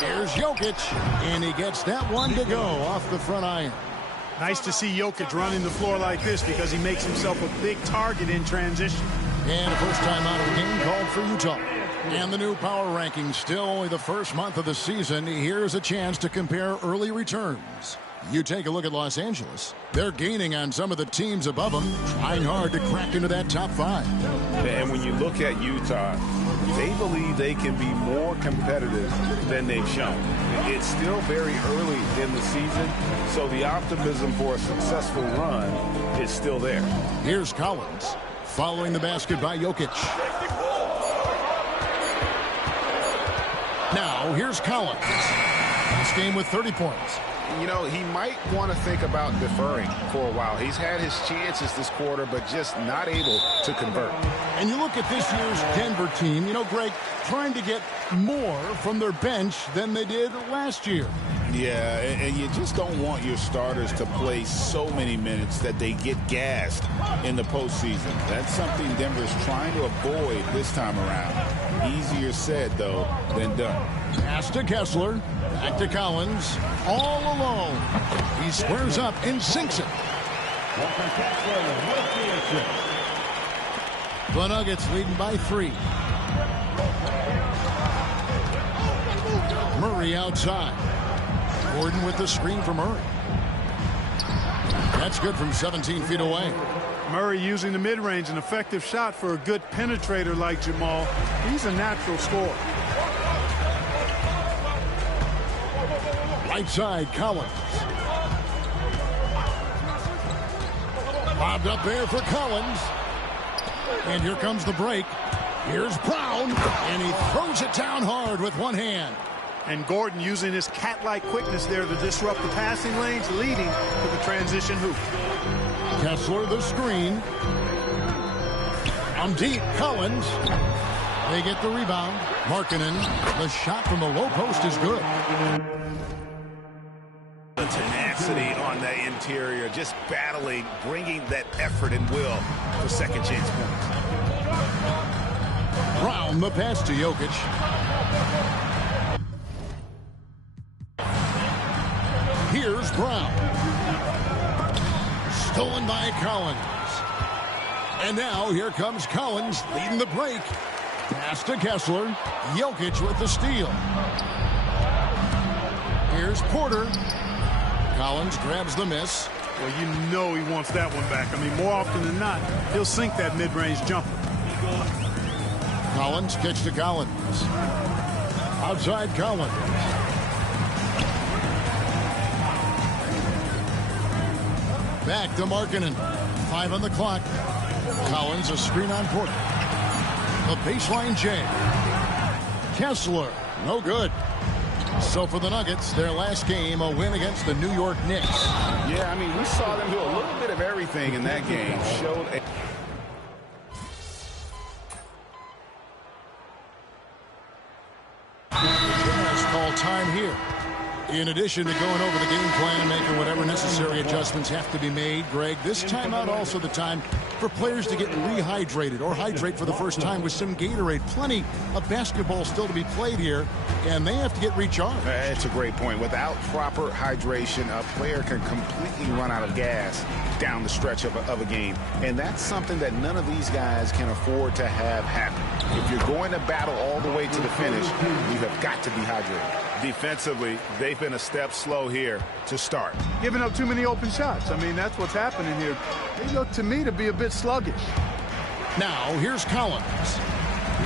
Here's Jokic. And he gets that one to go off the front iron. Nice to see Jokic running the floor like this because he makes himself a big target in transition. And a first time out of the game called for Utah. And the new power rankings, still only the first month of the season. Here's a chance to compare early returns. You take a look at Los Angeles. They're gaining on some of the teams above them, trying hard to crack into that top 5. And when you look at Utah, they believe they can be more competitive than they've shown. It's still very early in the season, so the optimism for a successful run is still there. Here's Collins, following the basket by Jokic. Now, here's Collins. Last game with 30 points. You know, he might want to think about deferring for a while. He's had his chances this quarter, but just not able to convert. And you look at this year's Denver team, you know, Greg, trying to get more from their bench than they did last year. Yeah, and you just don't want your starters to play so many minutes that they get gassed in the postseason. That's something Denver's trying to avoid this time around. Easier said, though, than done. Pass to Kessler. Back to Collins. All alone. He squares up and sinks it. The Nuggets leading by 3. Murray outside. Gordon with the screen for Murray. That's good from 17 feet away. Murray using the mid-range, an effective shot for a good penetrator like Jamal. He's a natural scorer. Right side, Collins. Bobbed up there for Collins. And here comes the break. Here's Brown, and he throws it down hard with one hand. And Gordon using his cat-like quickness there to disrupt the passing lanes, leading to the transition hoop. Kessler the screen. Deep, Collins. They get the rebound. Markkanen. The shot from the low post is good. The tenacity on the interior, just battling, bringing that effort and will for second chance points. Brown the pass to Jokic. Here's Brown. Stolen by Collins. And now here comes Collins leading the break. Pass to Kessler. Jokic with the steal. Here's Porter. Collins grabs the miss. Well, you know he wants that one back. I mean, more often than not, he'll sink that mid-range jumper. Collins kicks to Collins. Outside Collins. Back to Markkanen. 5 on the clock. Collins a screen on Porter. The baseline jam. Kessler, no good. So for the Nuggets, their last game, a win against the New York Knicks. Yeah, I mean, we saw them do a little bit of everything in that game. Showed a Jazz call time here. In addition to going over the game plan and making whatever necessary adjustments have to be made, Greg, this timeout also the time for players to get rehydrated or hydrate for the first time with some Gatorade. Plenty of basketball still to be played here, and they have to get recharged. That's a great point. Without proper hydration, a player can completely run out of gas down the stretch of a game. And that's something that none of these guys can afford to have happen. If you're going to battle all the way to the finish, you have got to be hydrated. Defensively, they've been a step slow here to start. Giving up too many open shots. I mean, that's what's happening here. They look to me to be a bit sluggish. Now, here's Collins.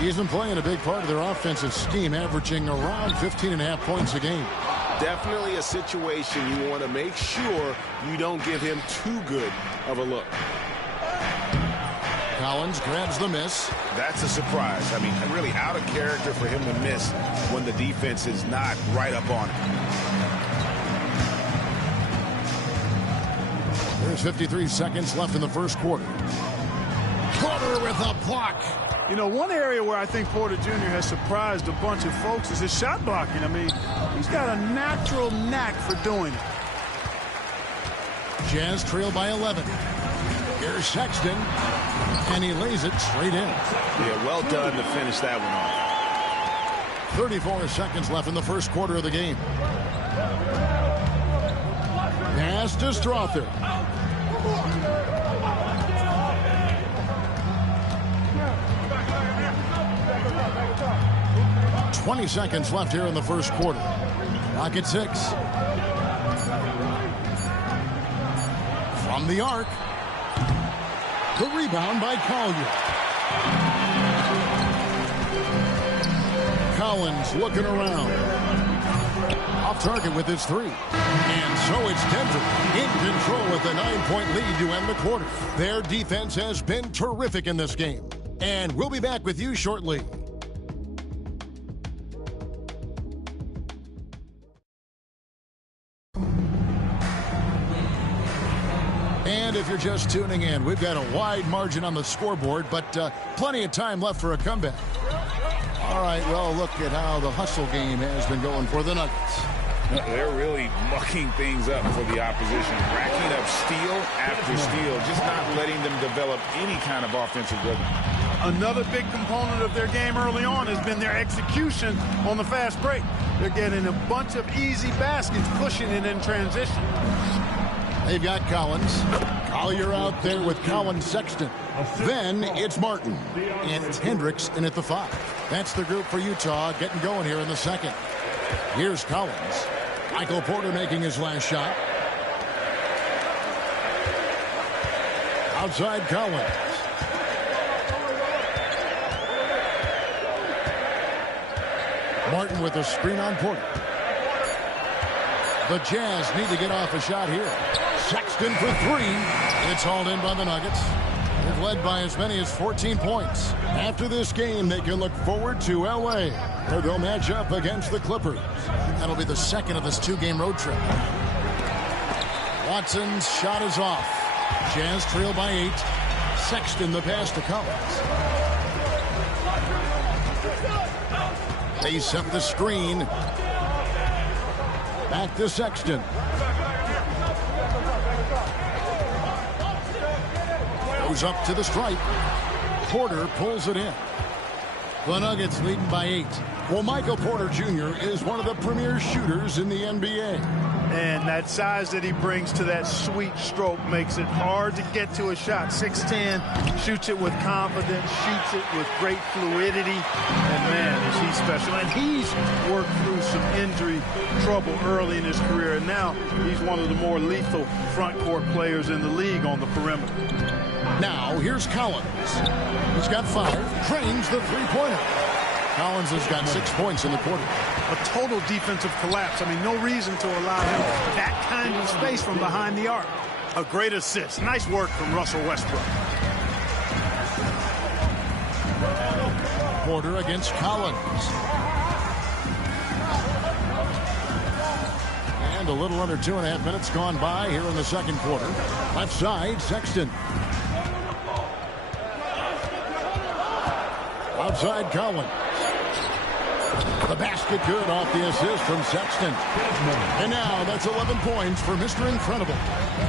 He's been playing a big part of their offensive scheme, averaging around 15.5 points a game. Definitely a situation you want to make sure you don't give him too good of a look. Collins grabs the miss. That's a surprise. I mean, really out of character for him to miss when the defense is not right up on him. There's 53 seconds left in the first quarter. Porter with a block. You know, one area where I think Porter Jr. has surprised a bunch of folks is his shot blocking. I mean, he's got a natural knack for doing it. Jazz trail by 11. Here's Sexton, and he lays it straight in. Yeah, well done to finish that one off. 34 seconds left in the first quarter of the game. Pass to Strother. $20 seconds left here in the first quarter. Rocket 6. From the arc. The rebound by Collier. Collins looking around. Off target with his 3. And so it's Denver in control with a 9-point lead to end the quarter. Their defense has been terrific in this game. And we'll be back with you shortly. And if you're just tuning in, we've got a wide margin on the scoreboard, but plenty of time left for a comeback. All right, well, look at how the hustle game has been going for the Nuggets. They're really mucking things up for the opposition, racking up steal after steal, just not letting them develop any kind of offensive rhythm. Another big component of their game early on has been their execution on the fast break. They're getting a bunch of easy baskets, pushing it in transition. They've got Collins. Collier out there with Collins, Sexton. Then it's Martin. And it's Hendricks in at the 5. That's the group for Utah getting going here in the second. Here's Collins. Michael Porter making his last shot. Outside Collins. Martin with a screen on Porter. The Jazz need to get off a shot here. Sexton for 3. It's hauled in by the Nuggets. They've led by as many as 14 points. After this game, they can look forward to L.A., where they'll match up against the Clippers. That'll be the second of this 2-game road trip. Watson's shot is off. Jazz trail by 8. Sexton the pass to Collins. They set the screen. Back to Sexton. Goes up to the stripe. Porter pulls it in. The Nuggets leading by 8. Well, Michael Porter Jr. is one of the premier shooters in the NBA. And that size that he brings to that sweet stroke makes it hard to get to a shot. 6'10", shoots it with confidence, shoots it with great fluidity. And man, is he special. And he's worked through some injury trouble early in his career. And now he's one of the more lethal front court players in the league on the perimeter. Now, here's Collins. He's got 5. Drains the three-pointer. Collins has got 6 points in the quarter. A total defensive collapse. I mean, no reason to allow him that kind of space from behind the arc. A great assist. Nice work from Russell Westbrook. Porter against Collins. And a little under 2.5 minutes gone by here in the second quarter. Left side, Sexton. Outside Collins. The basket good off the assist from Sexton. And now that's 11 points for Mr. Incredible.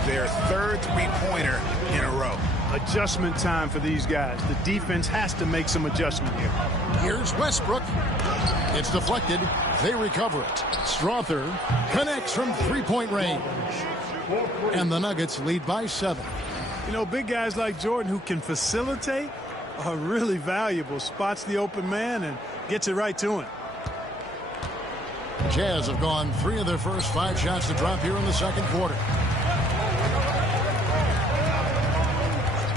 Their third three-pointer in a row. Adjustment time for these guys. The defense has to make some adjustment here. Here's Westbrook. It's deflected. They recover it. Strother connects from three-point range. And the Nuggets lead by 7. You know, big guys like Jordan who can facilitate are really valuable. Spots the open man and gets it right to him. Jazz have gone 3 of their first 5 shots to drop here in the second quarter.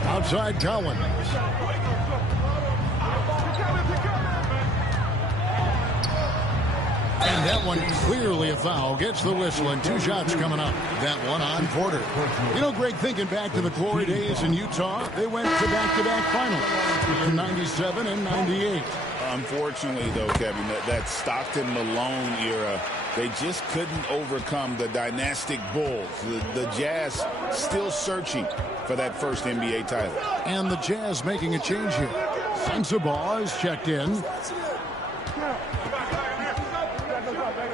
Outside Collins. And that one clearly a foul. Gets the whistle and 2 shots coming up. That one on Porter. You know, Greg, thinking back to the glory days in Utah, they went to back-to-back finals in 97 and 98. Unfortunately, though, Kevin, that Stockton-Malone era, they just couldn't overcome the dynastic Bulls. The Jazz still searching for that first NBA title. And the Jazz making a change here. Sensabaugh is checked in.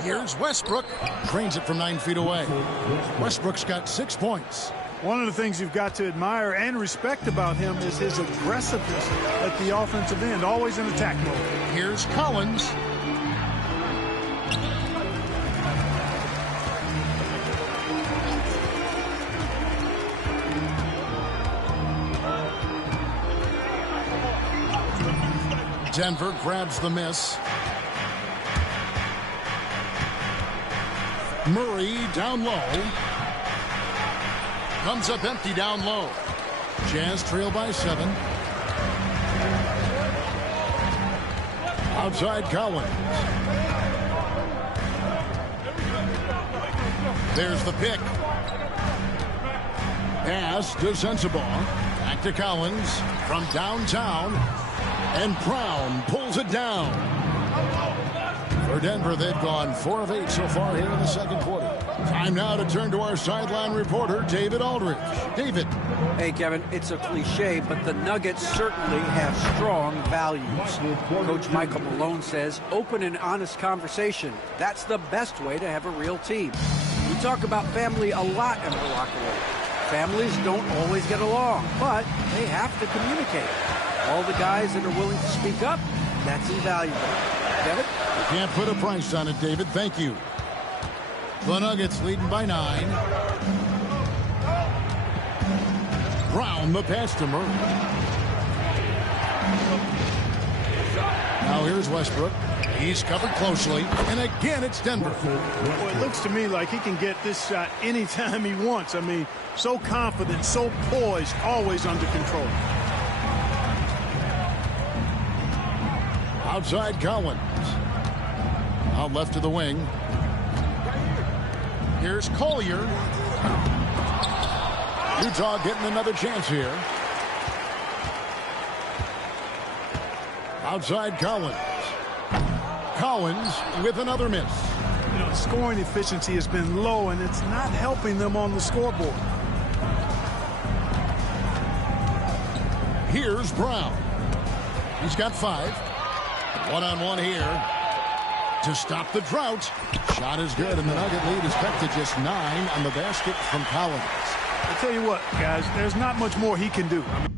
Here's Westbrook. Trains it from 9 feet away. Westbrook's got 6 points. One of the things you've got to admire and respect about him is his aggressiveness at the offensive end, always in attack mode. Here's Collins. Denver grabs the miss. Murray down low. Comes up empty down low. Jazz trail by 7. Outside Collins. There's the pick. Pass to Sensabaugh. Back to Collins from downtown. And Brown pulls it down. For Denver, they've gone 4 of 8 so far here in the second quarter. Time now to turn to our sideline reporter, David Aldridge. David. Hey, Kevin, it's a cliche, but the Nuggets certainly have strong values. Coach Michael Malone says open and honest conversation. That's the best way to have a real team. We talk about family a lot in the locker room. Families don't always get along, but they have to communicate. All the guys that are willing to speak up, that's invaluable. Get it? Can't put a price on it, David. Thank you. The Nuggets leading by 9. Brown, the pass to Murray. Now here's Westbrook. He's covered closely. And again, it's Denver. Well, it looks to me like he can get this shot anytime he wants. I mean, so confident, so poised, always under control. Outside Collins. Out left to the wing. Here's Collier. Utah getting another chance here. Outside Collins. Collins with another miss. You know, scoring efficiency has been low, and it's not helping them on the scoreboard. Here's Brown. He's got 5. One-on-one here to stop the drought. Shot is good, and the Nugget lead is cut to just 9 on the basket from Collins. I tell you what, guys, there's not much more he can do. I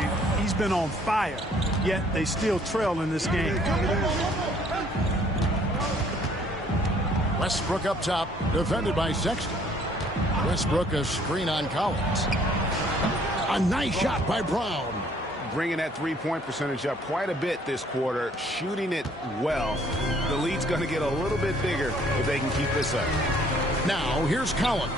mean, he's been on fire, yet they still trail in this game. Westbrook up top, defended by Sexton. Westbrook a screen on Collins. A nice shot by Brown. Bringing that three-point percentage up quite a bit this quarter, shooting it well. The lead's going to get a little bit bigger if they can keep this up. Now, here's Collins.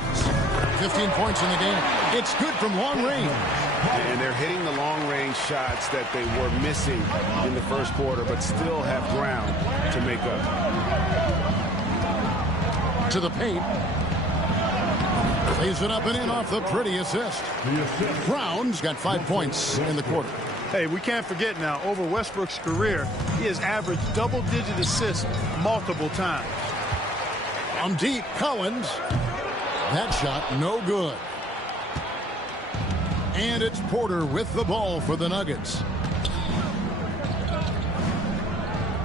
15 points in the game. It's good from long range. And they're hitting the long-range shots that they were missing in the first quarter, but still have ground to make up. To the paint. Lays it up and in off the pretty assist. Brown's got 5 points in the quarter. Hey, we can't forget now, over Westbrook's career, he has averaged double-digit assists multiple times. From deep, Collins. That shot, no good. And it's Porter with the ball for the Nuggets.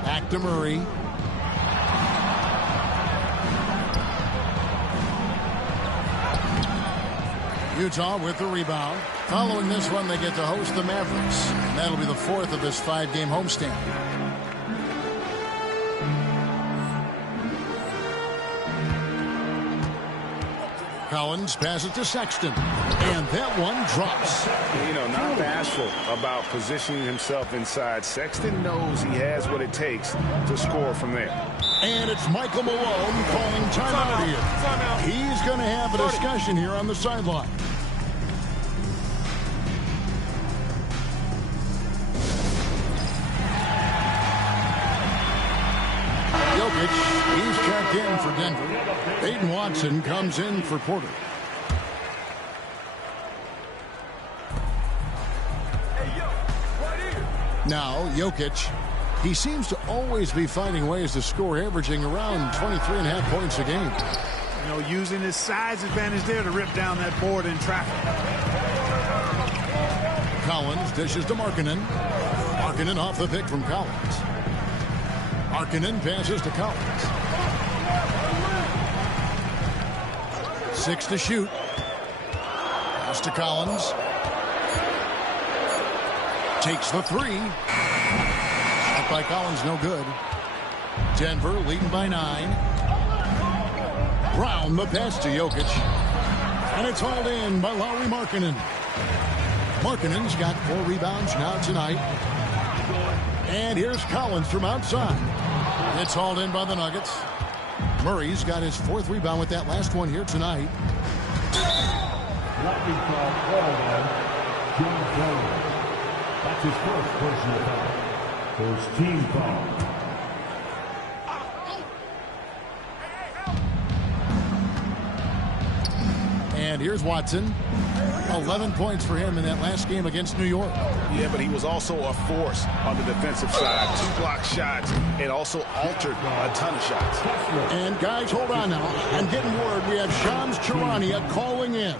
Back to Murray. Utah with the rebound. Following this one, they get to host the Mavericks. And that'll be the 4th of this 5-game homestand. Collins passes to Sexton. And that one drops. You know, not bashful about positioning himself inside. Sexton knows he has what it takes to score from there. And it's Michael Malone calling timeout here. He's going to have a discussion here on the sideline. Jokic, he's checked in for Denver. Peyton Watson comes in for Porter. Now, Jokic, he seems to always be finding ways to score, averaging around 23.5 points a game. You know, using his size advantage there to rip down that board in traffic. Collins dishes to Markkanen. Markkanen off the pick from Collins. Markkanen passes to Collins. 6 to shoot. Pass to Collins. Takes the 3. Shot by Collins, no good. Denver leading by 9. Brown the pass to Jokic. And it's hauled in by Lauri Markkanen. Markkanen's got 4 rebounds now tonight. And here's Collins from outside. It's hauled in by the Nuggets. Murray's got his 4th rebound with that last one here tonight. That is called John Brown. That's his first personal foul. First team foul. And And here's Watson. 11 points for him in that last game against New York. Yeah, but he was also a force on the defensive side. 2 block shots and also altered a ton of shots. And guys, hold on now. I'm getting word we have Shams Charania calling in.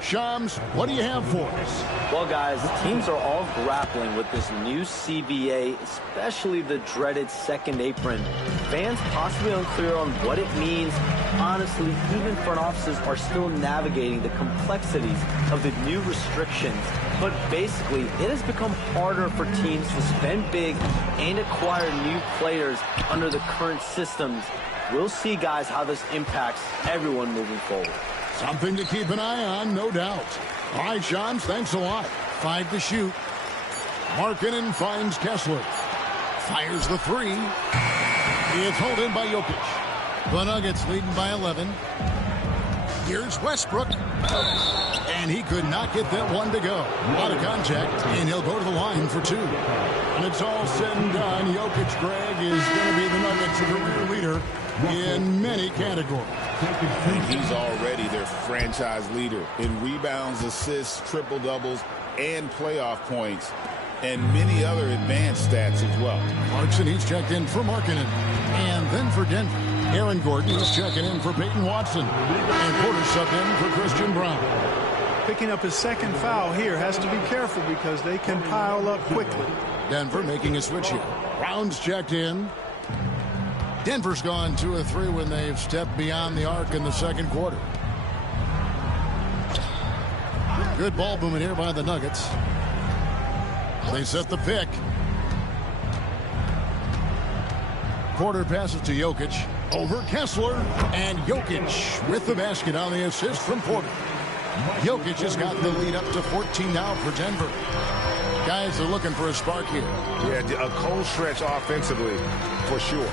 Shams, what do you have for us? Well, guys, teams are all grappling with this new CBA, especially the dreaded second apron. Fans possibly unclear on what it means. Honestly, even front offices are still navigating the complexities of the new restrictions. But basically, it has become harder for teams to spend big and acquire new players under the current systems. We'll see, guys, how this impacts everyone moving forward. Something to keep an eye on, no doubt. All right, Shams, thanks a lot. 5 to shoot. Markkanen finds Kessler. Fires the 3. It's held in by Jokic. The Nuggets leading by 11. Here's Westbrook. And he could not get that one to go. A lot of contact, and he'll go to the line for 2. And it's all said and done. Jokic, Greg, is going to be the Nuggets' career leader in many categories. And he's already their franchise leader in rebounds, assists, triple-doubles, and playoff points, and many other advanced stats as well. Clarkson, he's checked in for Markkanen. And then for Denver, Aaron Gordon is checking in for Peyton Watson. And Porter subbed in for Christian Brown. Picking up his second foul here, has to be careful because they can pile up quickly. Denver making a switch here. Brown's checked in. Denver's gone 2 of 3 when they've stepped beyond the arc in the second quarter. Good ball movement here by the Nuggets. They set the pick. Porter passes to Jokic. Over Kessler. And Jokic with the basket on the assist from Porter. Jokic has got the lead up to 14 now for Denver. Guys are looking for a spark here. Yeah, a cold stretch offensively for sure.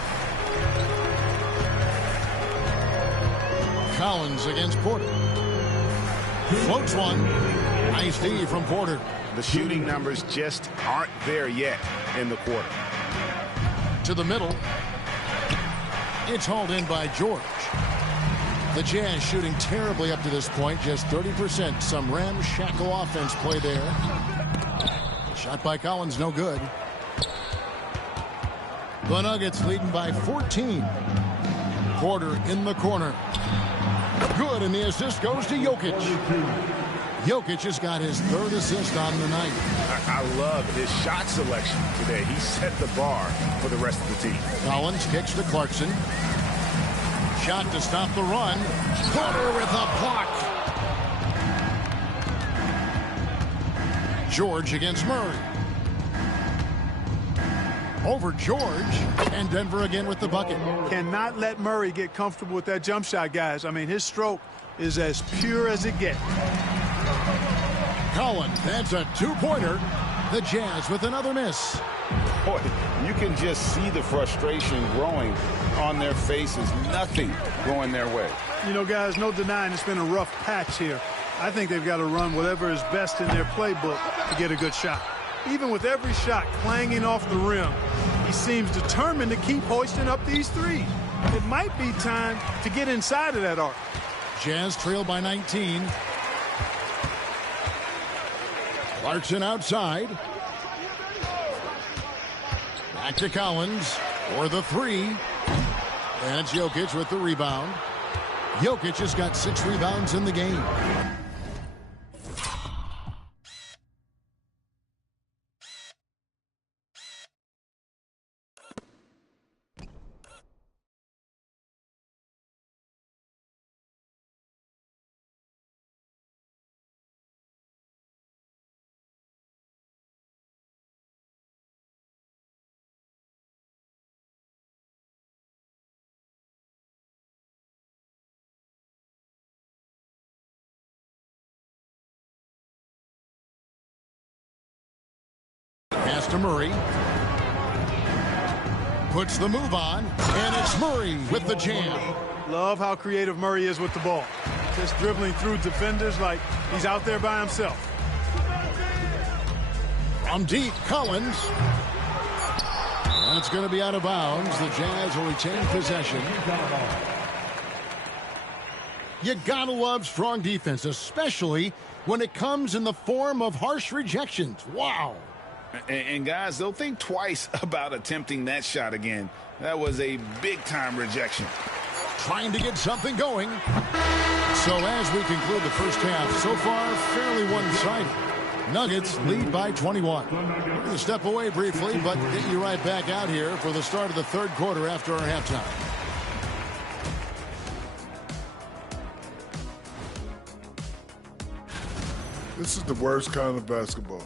Collins against Porter. Floats one. Nice D from Porter. The shooting numbers just aren't there yet in the quarter. To the middle. It's hauled in by George. The Jazz shooting terribly up to this point. Just 30%. Some ramshackle offense play there. Shot by Collins, no good. The Nuggets leading by 14. Porter in the corner. Good, and the assist goes to Jokic. Jokic has got his 3rd assist on the night. I love his shot selection today. He set the bar for the rest of the team. Collins kicks to Clarkson. Shot to stop the run. Porter with a block. George against Murray. Over George, and Denver again with the bucket. Cannot let Murray get comfortable with that jump shot, guys. I mean, his stroke is as pure as it gets. Collins, that's a 2-pointer. The Jazz with another miss. Boy, you can just see the frustration growing on their faces. Nothing going their way. You know, guys, no denying it's been a rough patch here. I think they've got to run whatever is best in their playbook to get a good shot. Even with every shot clanging off the rim, he seems determined to keep hoisting up these threes. It might be time to get inside of that arc. Jazz trail by 19. Clarkson outside. Back to Collins for the 3. And it's Jokic with the rebound. Jokic has got 6 rebounds in the game. Pass to Murray. Puts the move on, and it's Murray with the jam. Love how creative Murray is with the ball. Just dribbling through defenders like he's out there by himself. From deep, Collins. That's going to be out of bounds. The Jazz will retain possession. You gotta love strong defense, especially when it comes in the form of harsh rejections. Wow. And guys, they'll think twice about attempting that shot again. That was a big-time rejection. Trying to get something going. So as we conclude the first half, so far fairly one-sided. Nuggets lead by 21. We're going to step away briefly, but get you right back out here for the start of the third quarter after our halftime. This is the worst kind of basketball.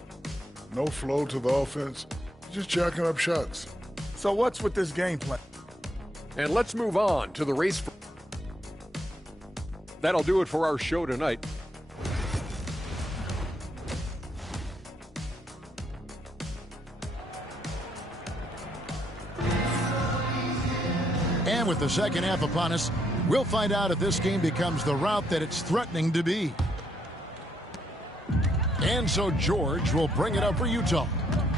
No flow to the offense, just jacking up shots. So what's with this game plan? And let's move on to the race. That'll do it for our show tonight. And with the second half upon us, we'll find out if this game becomes the route that it's threatening to be. And so George will bring it up for Utah.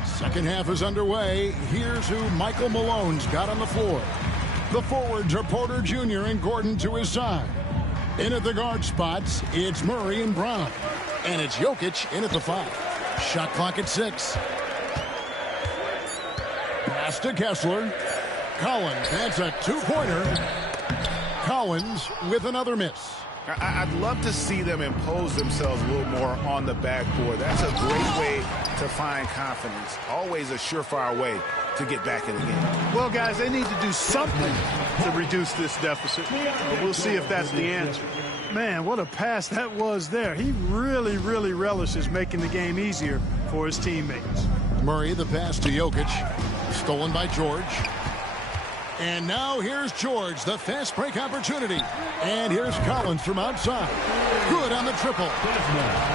Second half is underway. Here's who Michael Malone's got on the floor. The forwards are Porter Jr. and Gordon to his side. In at the guard spots, it's Murray and Brown. And it's Jokic in at the 5. Shot clock at 6. Pass to Kessler. Collins, that's a two-pointer. Collins with another miss. I'd love to see them impose themselves a little more on the backboard. That's a great way to find confidence. Always a surefire way to get back in the game. Well, guys, they need to do something to reduce this deficit. But we'll see if that's the answer. Man, what a pass that was there. He really, really relishes making the game easier for his teammates. Murray, the pass to Jokic. Stolen by George. And now here's George, the fast break opportunity. And here's Collins from outside. Good on the triple.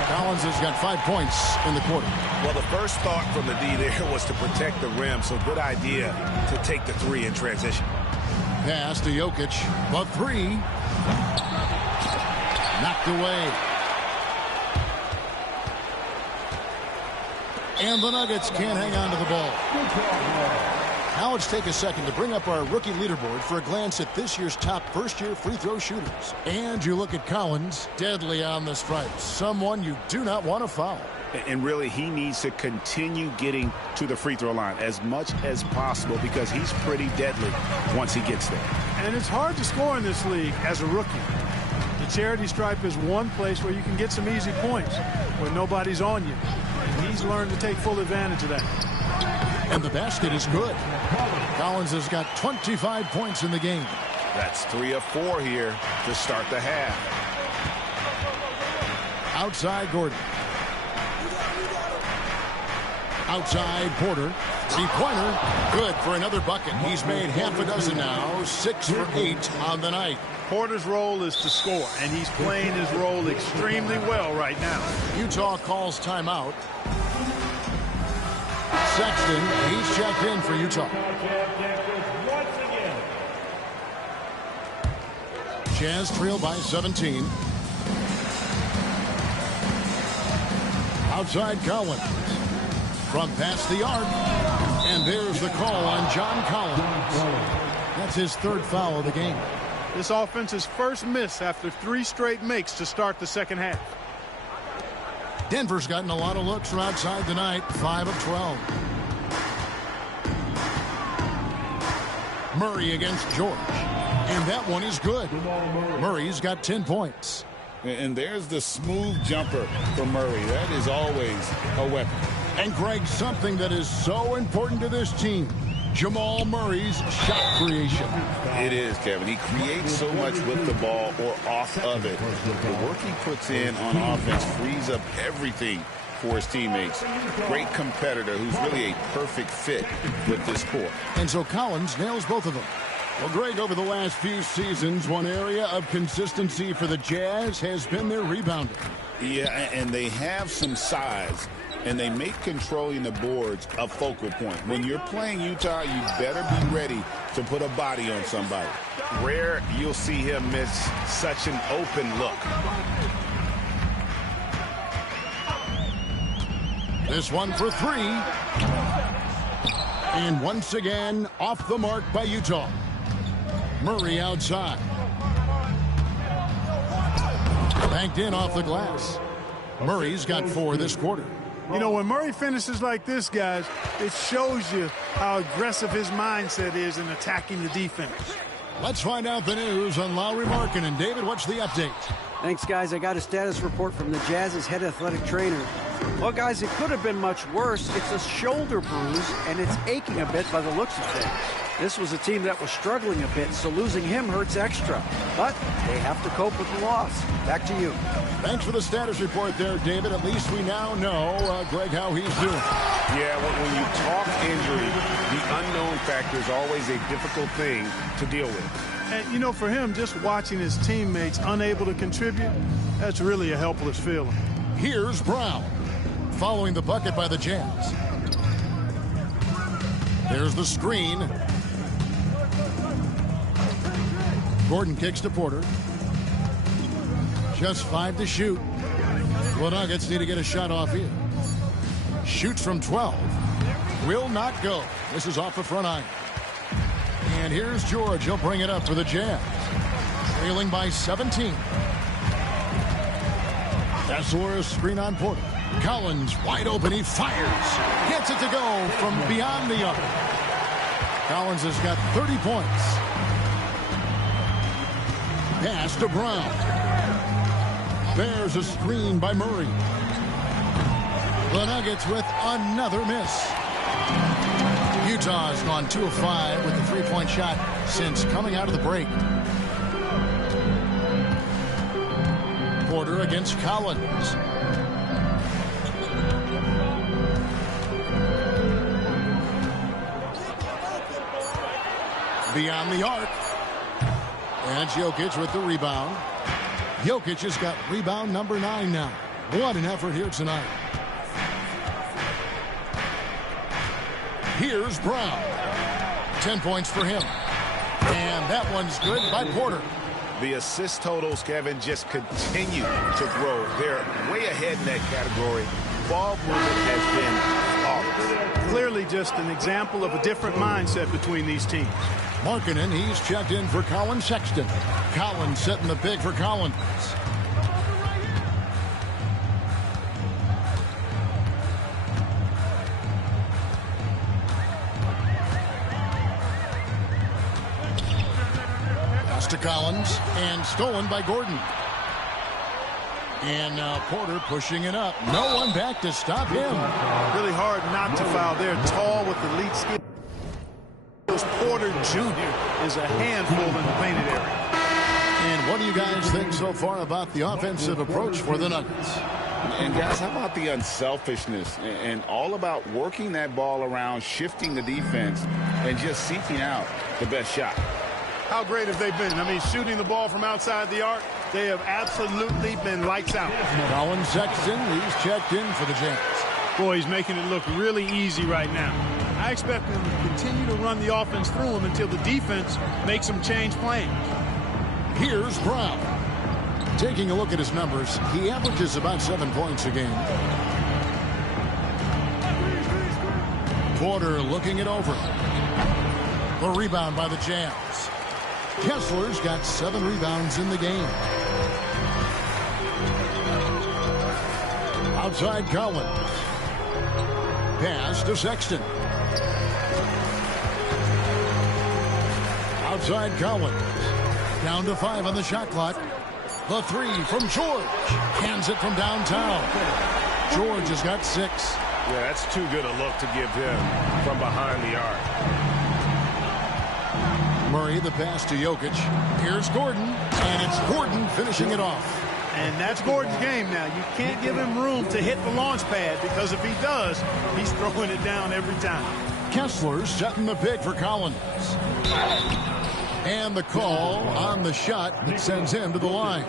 Collins has got 5 points in the quarter. Well, the first thought from the D there was to protect the rim, so good idea to take the 3 in transition. Pass to Jokic. The 3. Knocked away. And the Nuggets can't hang on to the ball. Now let's take a second to bring up our rookie leaderboard for a glance at this year's top first-year free throw shooters. And you look at Collins, deadly on the stripes. Someone you do not want to foul. And really, he needs to continue getting to the free throw line as much as possible because he's pretty deadly once he gets there. And it's hard to score in this league as a rookie. The charity stripe is one place where you can get some easy points when nobody's on you. And he's learned to take full advantage of that. And the basket is good. Collins has got 25 points in the game. That's 3 of 4 here to start the half. Outside Gordon. Outside Porter. 3-pointer. Good for another bucket. He's made half a dozen now. 6 for 8 on the night. Porter's role is to score, and he's playing his role extremely well right now. Utah calls timeout. Sexton, he's checked in for Utah. Jazz trail by 17. Outside Collins. From past the arc. And there's the call on John Collins. That's his 3rd foul of the game. This offense's first miss after 3 straight makes to start the second half. Denver's gotten a lot of looks from outside tonight. 5 of 12. Murray against George. And that one is good. Murray's got 10 points. And there's the smooth jumper for Murray. That is always a weapon. And Greg, something that is so important to this team, Jamal Murray's shot creation. It is, Kevin. He creates so much with the ball or off of it. The work he puts in on offense frees up everything for his teammates. Great competitor who's really a perfect fit with this core. And so Collins nails both of them. Well, Greg, over the last few seasons, one area of consistency for the Jazz has been their rebounding. Yeah, and they have some size, and they make controlling the boards a focal point. When you're playing Utah, you better be ready to put a body on somebody. Rare you'll see him miss such an open look. This one for 3. And once again, off the mark by Utah. Murray outside. Banked in off the glass. Murray's got 4 this quarter. You know, when Murray finishes like this, guys, it shows you how aggressive his mindset is in attacking the defense. Let's find out the news on Lowry Markkanen. David, what's the update? Thanks, guys. I got a status report from the Jazz's head athletic trainer. Well, guys, it could have been much worse. It's a shoulder bruise, and it's aching a bit by the looks of things. This was a team that was struggling a bit, so losing him hurts extra. But they have to cope with the loss. Back to you. Thanks for the status report there, David. At least we now know, Greg, how he's doing. Yeah, when you talk injury, the unknown factor is always a difficult thing to deal with. And, you know, for him, just watching his teammates unable to contribute, that's really a helpless feeling. Here's Brown, following the bucket by the Jazz. There's the screen. Gordon kicks to Porter. Just 5 to shoot. The Nuggets need to get a shot off here. Shoots from 12. Will not go. This is off the front iron. And here's George. He'll bring it up for the Jazz. Trailing by 17. Kessler, screen on Porter. Collins wide open. He fires. Gets it to go from beyond the arc. Collins has got 30 points. Pass to Brown. There's a screen by Murray. The Nuggets with another miss. Utah's gone 2 of 5 with the three-point shot since coming out of the break. Porter against Collins. Beyond the arc. And it's Jokic with the rebound. Jokic has got rebound number 9 now. What an effort here tonight. Here's Brown. 10 points for him. And that one's good by Porter. The assist totals, Kevin, just continue to grow. They're way ahead in that category. Ball movement has been flawless. Clearly just an example of a different mindset between these teams. Markkanen, he's checked in for Colin Sexton. Collins setting the big for Collins. Pass to Collins and stolen by Gordon. And now Porter pushing it up. No one back to stop him. Really hard not to foul. They're tall with elite skills. Porter Jr. is a handful in the painted area. And what do you guys think so far about the offensive approach for the Nuggets? And guys, how about the unselfishness and all about working that ball around, shifting the defense, and just seeking out the best shot? How great have they been? I mean, shooting the ball from outside the arc, they have absolutely been lights out. Colin Sexton, he's checked in for the Jazz. Boy, he's making it look really easy right now. I expect them to continue to run the offense through him until the defense makes them change plans. Here's Brown. Taking a look at his numbers, he averages about 7 points a game. Porter looking it over. The rebound by the Jazz. Kessler's got 7 rebounds in the game. Outside Collins. Pass to Sexton. Outside Collins. Down to 5 on the shot clock. The 3 from George. Hands it from downtown. George has got 6. Yeah, that's too good a look to give him from behind the arc. Murray, the pass to Jokic. Here's Gordon. And it's Gordon finishing it off. And that's Gordon's game now. You can't give him room to hit the launch pad because if he does, he's throwing it down every time. Kessler's setting the pick for Collins. And the call on the shot that sends him to the line.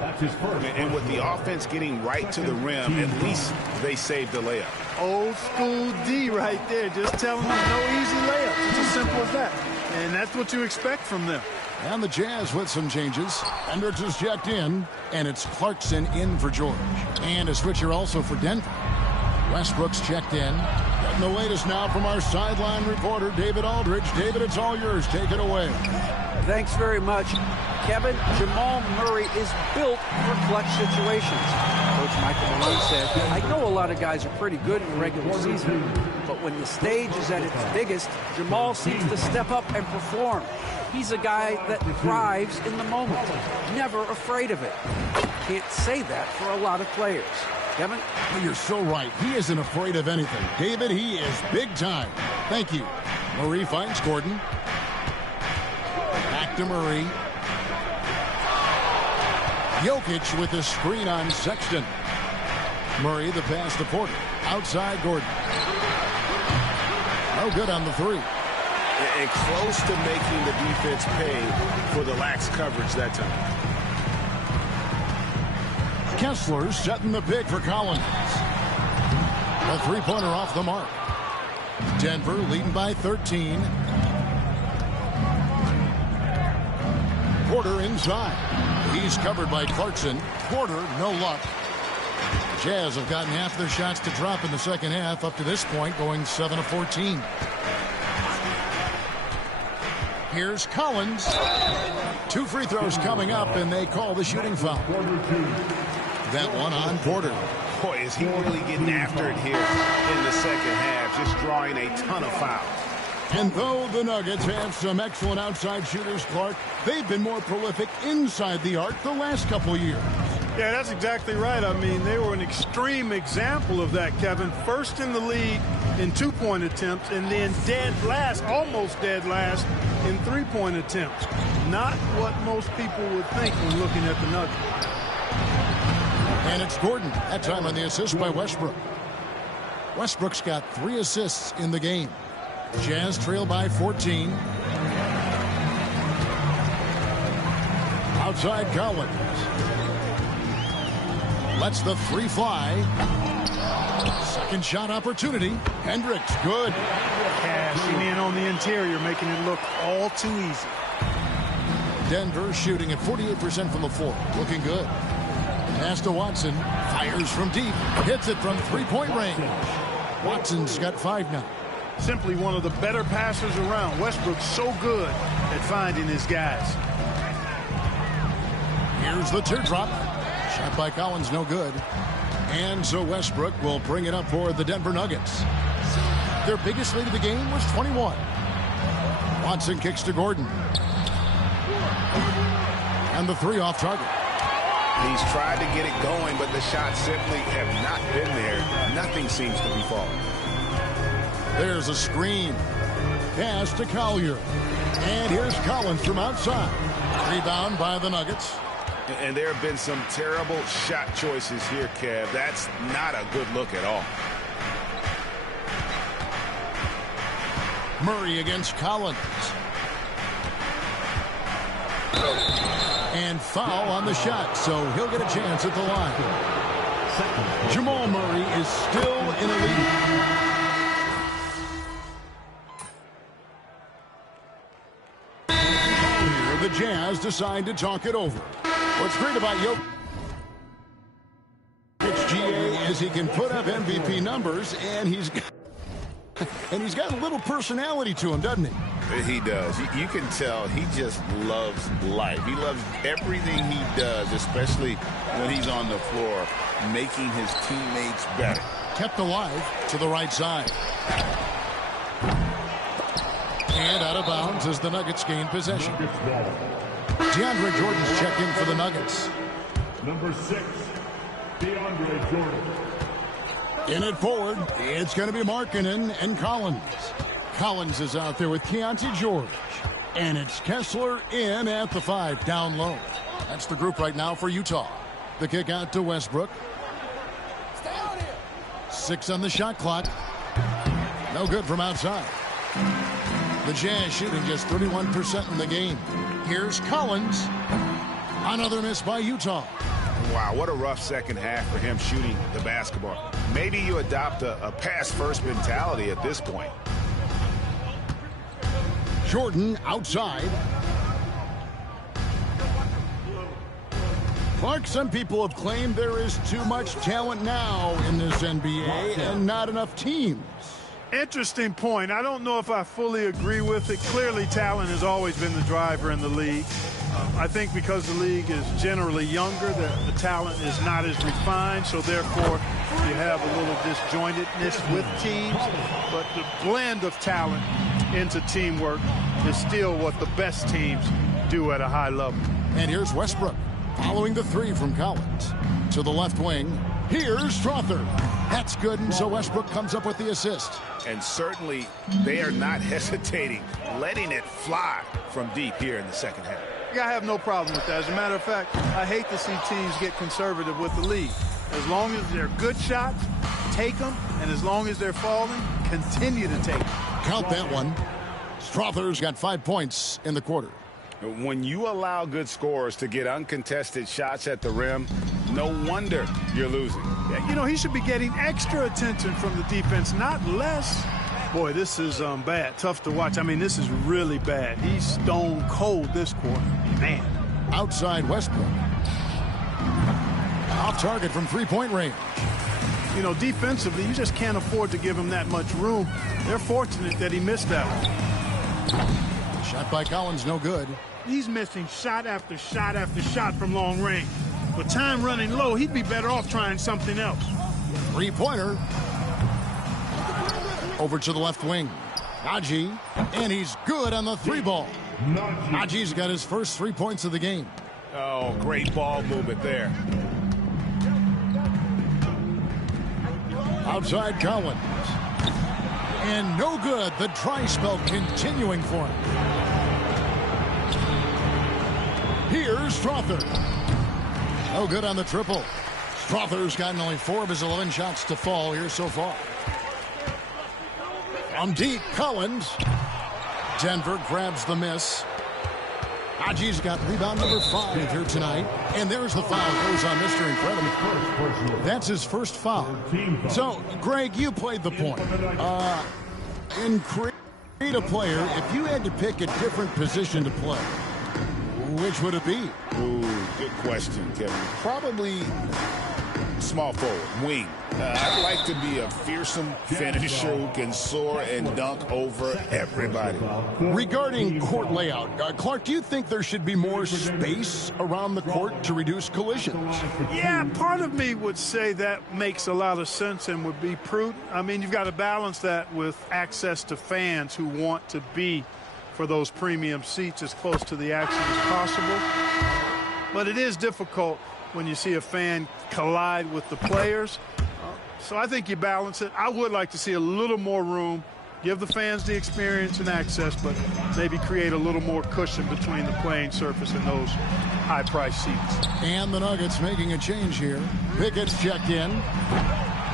And with the offense getting right to the rim, at least they saved the layup. Old school D right there, just telling them no easy layups. It's as simple as that. And that's what you expect from them. And the Jazz with some changes. Hendricks is checked in, and it's Clarkson in for George. And a switcher also for Denver. Westbrook's checked in. Getting the latest now from our sideline reporter, David Aldridge. David, it's all yours. Take it away. Thanks very much. Kevin, Jamal Murray is built for clutch situations. Coach Michael Malone said, I know a lot of guys are pretty good in the regular season, but when the stage is at its biggest, Jamal seems to step up and perform. He's a guy that thrives in the moment, never afraid of it. Can't say that for a lot of players. Kevin? Oh, you're so right. He isn't afraid of anything. David, he is big time. Thank you. Murray finds Gordon. Back to Murray. Jokic with a screen on Sexton. Murray the pass to Porter. Outside Gordon. No good on the three. And close to making the defense pay for the lax coverage that time. Kessler setting the pick for Collins. A three-pointer off the mark. Denver leading by 13. Porter inside. He's covered by Clarkson. Porter, no luck. Jazz have gotten half their shots to drop in the second half up to this point, going 7 of 14. Here's Collins. 2 free throws coming up, and they call the shooting foul. That one on Porter. Boy, is he really getting after it here in the second half, just drawing a ton of fouls. And though the Nuggets have some excellent outside shooters, Clark, they've been more prolific inside the arc the last couple years. Yeah, that's exactly right. I mean, they were an extreme example of that, Kevin. First in the league in 2-point attempts, and then dead last, almost dead last, in 3-point attempts. Not what most people would think when looking at the Nuggets. And it's Gordon, that time on the assist by Westbrook. Westbrook's got 3 assists in the game. Jazz trail by 14. Outside Collins. Lets the 3 fly. Second shot opportunity. Hendricks, good. Cashing in on the interior, making it look all too easy. Denver shooting at 48% from the floor. Looking good. Pass to Watson. Fires from deep. Hits it from 3-point range. Watson's got 5 now. Simply one of the better passers around. Westbrook's so good at finding his guys. Here's the teardrop. Shot by Collins, no good. And so Westbrook will bring it up for the Denver Nuggets. Their biggest lead of the game was 21. Watson kicks to Gordon. And the 3 off target. He's tried to get it going, but the shots simply have not been there. Nothing seems to be falling. There's a screen. Pass to Collier. And here's Collins from outside. Rebound by the Nuggets. And there have been some terrible shot choices here, Kev. That's not a good look at all. Murray against Collins. And foul on the shot, so he'll get a chance at the line. Jamal Murray is still in a lead. The Jazz decide to talk it over. What's great about Jokic, GA, is he can put up MVP numbers, and he's got a little personality to him, doesn't he? He does. You can tell he just loves life. He loves everything he does, especially when he's on the floor, making his teammates better. Kept alive to the right side. And out of bounds as the Nuggets gain possession. DeAndre Jordan's checked in for the Nuggets. Number 6, DeAndre Jordan. In it forward, it's going to be Markkanen and Collins. Collins is out there with Keontae George. And it's Kessler in at the 5, down low. That's the group right now for Utah. The kick out to Westbrook. 6 on the shot clock. No good from outside. The Jazz shooting just 31% in the game. Here's Collins. Another miss by Utah. Wow, what a rough second half for him shooting the basketball. Maybe you adopt a pass-first mentality at this point. Jordan outside. Clark, some people have claimed there is too much talent now in this NBA and not enough teams. Interesting point. I don't know if I fully agree with it. Clearly, talent has always been the driver in the league. I think because the league is generally younger, the talent is not as refined, so therefore you have a little disjointedness with teams. But the blend of talent into teamwork is still what the best teams do at a high level. And here's Westbrook following the three from Collins. To the left wing, here's Strother. That's good, and so Westbrook comes up with the assist. And certainly they are not hesitating, letting it fly from deep here in the second half. Yeah, I have no problem with that. As a matter of fact, I hate to see teams get conservative with the lead. As long as they're good shots, take them, and as long as they're falling, continue to take them. Count that one. Strother's got 5 points in the quarter. When you allow good scorers to get uncontested shots at the rim, no wonder you're losing. Yeah, you know, he should be getting extra attention from the defense, not less. Boy, this is bad. Tough to watch. I mean, this is really bad. He's stone cold this quarter. Man. Outside Westbrook. Off target from three-point range. You know, defensively, you just can't afford to give him that much room. They're fortunate that he missed that one. Shot by Collins, no good. He's missing shot after shot after shot from long range. With time running low, he'd be better off trying something else. Three-pointer. Over to the left wing. Najee, and he's good on the three ball. Najee's got his first 3 points of the game. Oh, great ball movement there. Outside Collins. And no good. The dry spell continuing for him. Here's Strother. No good on the triple. Strother's gotten only 4 of his 11 shots to fall here so far. From deep, Collins. Denver grabs the miss. Najee's got rebound number 5 here tonight. And there's the foul. Goes on Mr. Incredible. That's his first foul. So, Greg, you played the point. In create a player, if you had to pick a different position to play, which would it be? Ooh, good question, Kevin. Probably small forward, wing. I'd like to be a fearsome finisher who can soar and dunk over everybody. Regarding court layout, Clark, do you think there should be more space around the court to reduce collisions? Yeah, part of me would say that makes a lot of sense and would be prudent. I mean, you've got to balance that with access to fans who want to be for those premium seats as close to the action as possible. But it is difficult when you see a fan collide with the players. So I think you balance it. I would like to see a little more room, give the fans the experience and access, but maybe create a little more cushion between the playing surface and those high-priced seats. And the Nuggets making a change here. Pickett's checked in.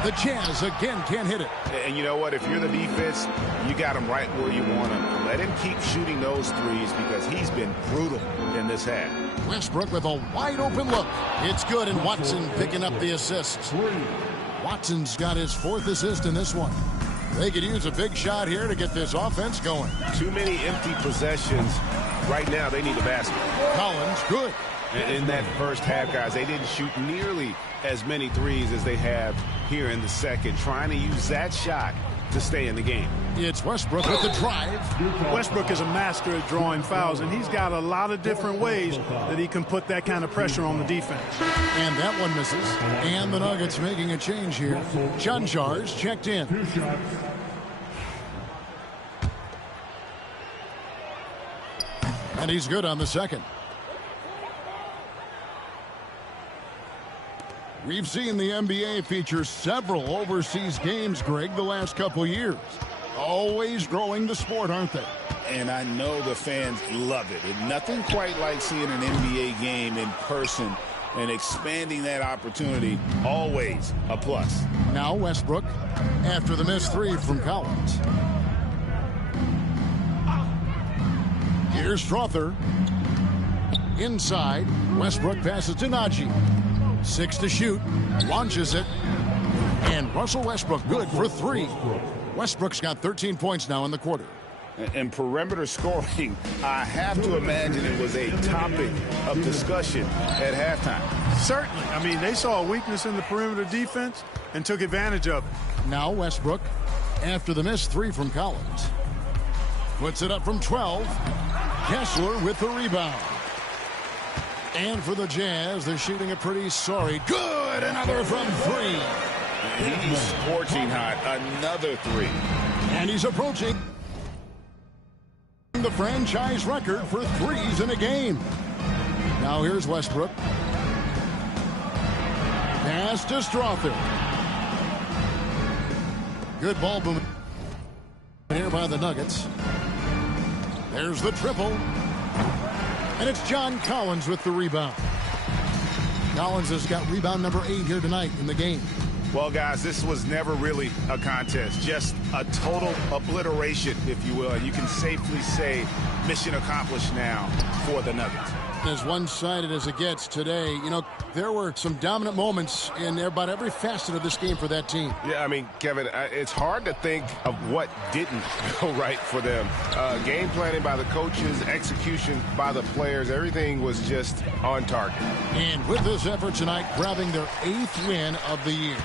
The Jazz again can't hit it. And you know what? If you're the defense, you got him right where you want him. Let him keep shooting those threes because he's been brutal in this half. Westbrook with a wide open look. It's good, and Watson picking up the assist. Watson's got his 4th assist in this one. They could use a big shot here to get this offense going. Too many empty possessions. Right now, they need a basket. Collins, good. In that first half, guys, they didn't shoot nearly as many threes as they have here in the second, trying to use that shot to stay in the game. It's Westbrook with the drive. Westbrook is a master at drawing fouls, and he's got a lot of different ways that he can put that kind of pressure on the defense. And that one misses. And the Nuggets making a change here. Janjar's checked in. And he's good on the second. We've seen the NBA feature several overseas games, Greg, the last couple years. Always growing the sport, aren't they? And I know the fans love it. And nothing quite like seeing an NBA game in person and expanding that opportunity, always a plus. Now Westbrook after the missed 3 from Collins. Here's Strother. Inside, Westbrook passes to Najee. 6 to shoot, launches it, and Russell Westbrook good for 3. Westbrook's got 13 points now in the quarter. And perimeter scoring, I have to imagine it was a topic of discussion at halftime. Certainly. I mean, they saw a weakness in the perimeter defense and took advantage of it. Now Westbrook, after the missed three from Collins, puts it up from 12. Kessler with the rebound. And for the Jazz, they're shooting a pretty sorry. Good! Another from three. He's scorching hot. Another three. And he's approaching the franchise record for threes in a game. Now here's Westbrook. Pass to Strother. Good ball movement here by the Nuggets. There's the triple. And it's John Collins with the rebound. Collins has got rebound number 8 here tonight in the game. Well, guys, this was never really a contest, just a total obliteration, if you will. And you can safely say mission accomplished now for the Nuggets. As one-sided as it gets today, you know, there were some dominant moments in about every facet of this game for that team. Yeah, I mean, Kevin, it's hard to think of what didn't go right for them. Game planning by the coaches, execution by the players, everything was just on target. And with this effort tonight, grabbing their 8th win of the year.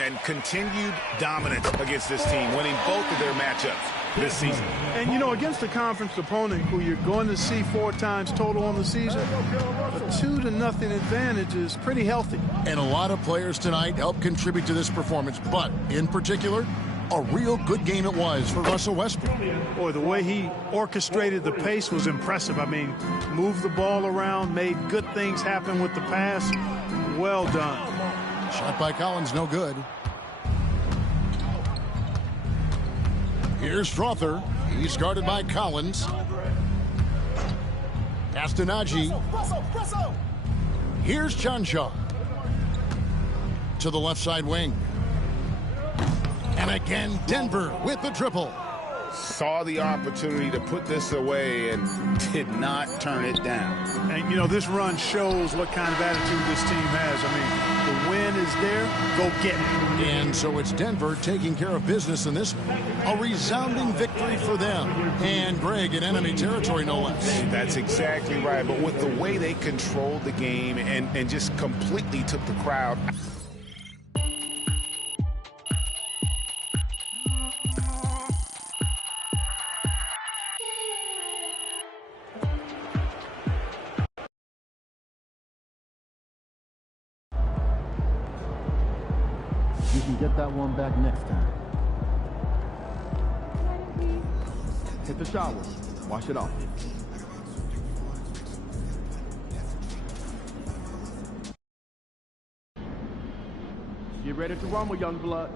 And continued dominance against this team, winning both of their matchups this season. And, you know, against a conference opponent who you're going to see 4 times total on the season, a 2-0 advantage is pretty healthy. And a lot of players tonight helped contribute to this performance, but in particular, a real good game it was for Russell Westbrook. Boy, the way he orchestrated the pace was impressive. I mean, moved the ball around, made good things happen with the pass. Well done. Shot by Collins, no good. Here's Strother. He's guarded by Collins. Pass to Najee. Here's Chanshaw. To the left side wing. And again, Denver with the triple. Saw the opportunity to put this away and did not turn it down. And, you know, this run shows what kind of attitude this team has. I mean, the win is there. Go get it. And so it's Denver taking care of business in this one. A resounding victory for them. And Greg in enemy territory, no less. That's exactly right. But with the way they controlled the game and just completely took the crowd. You can get that one back next time. Hit the shower. Wash it off. Get ready to rumble, young blood.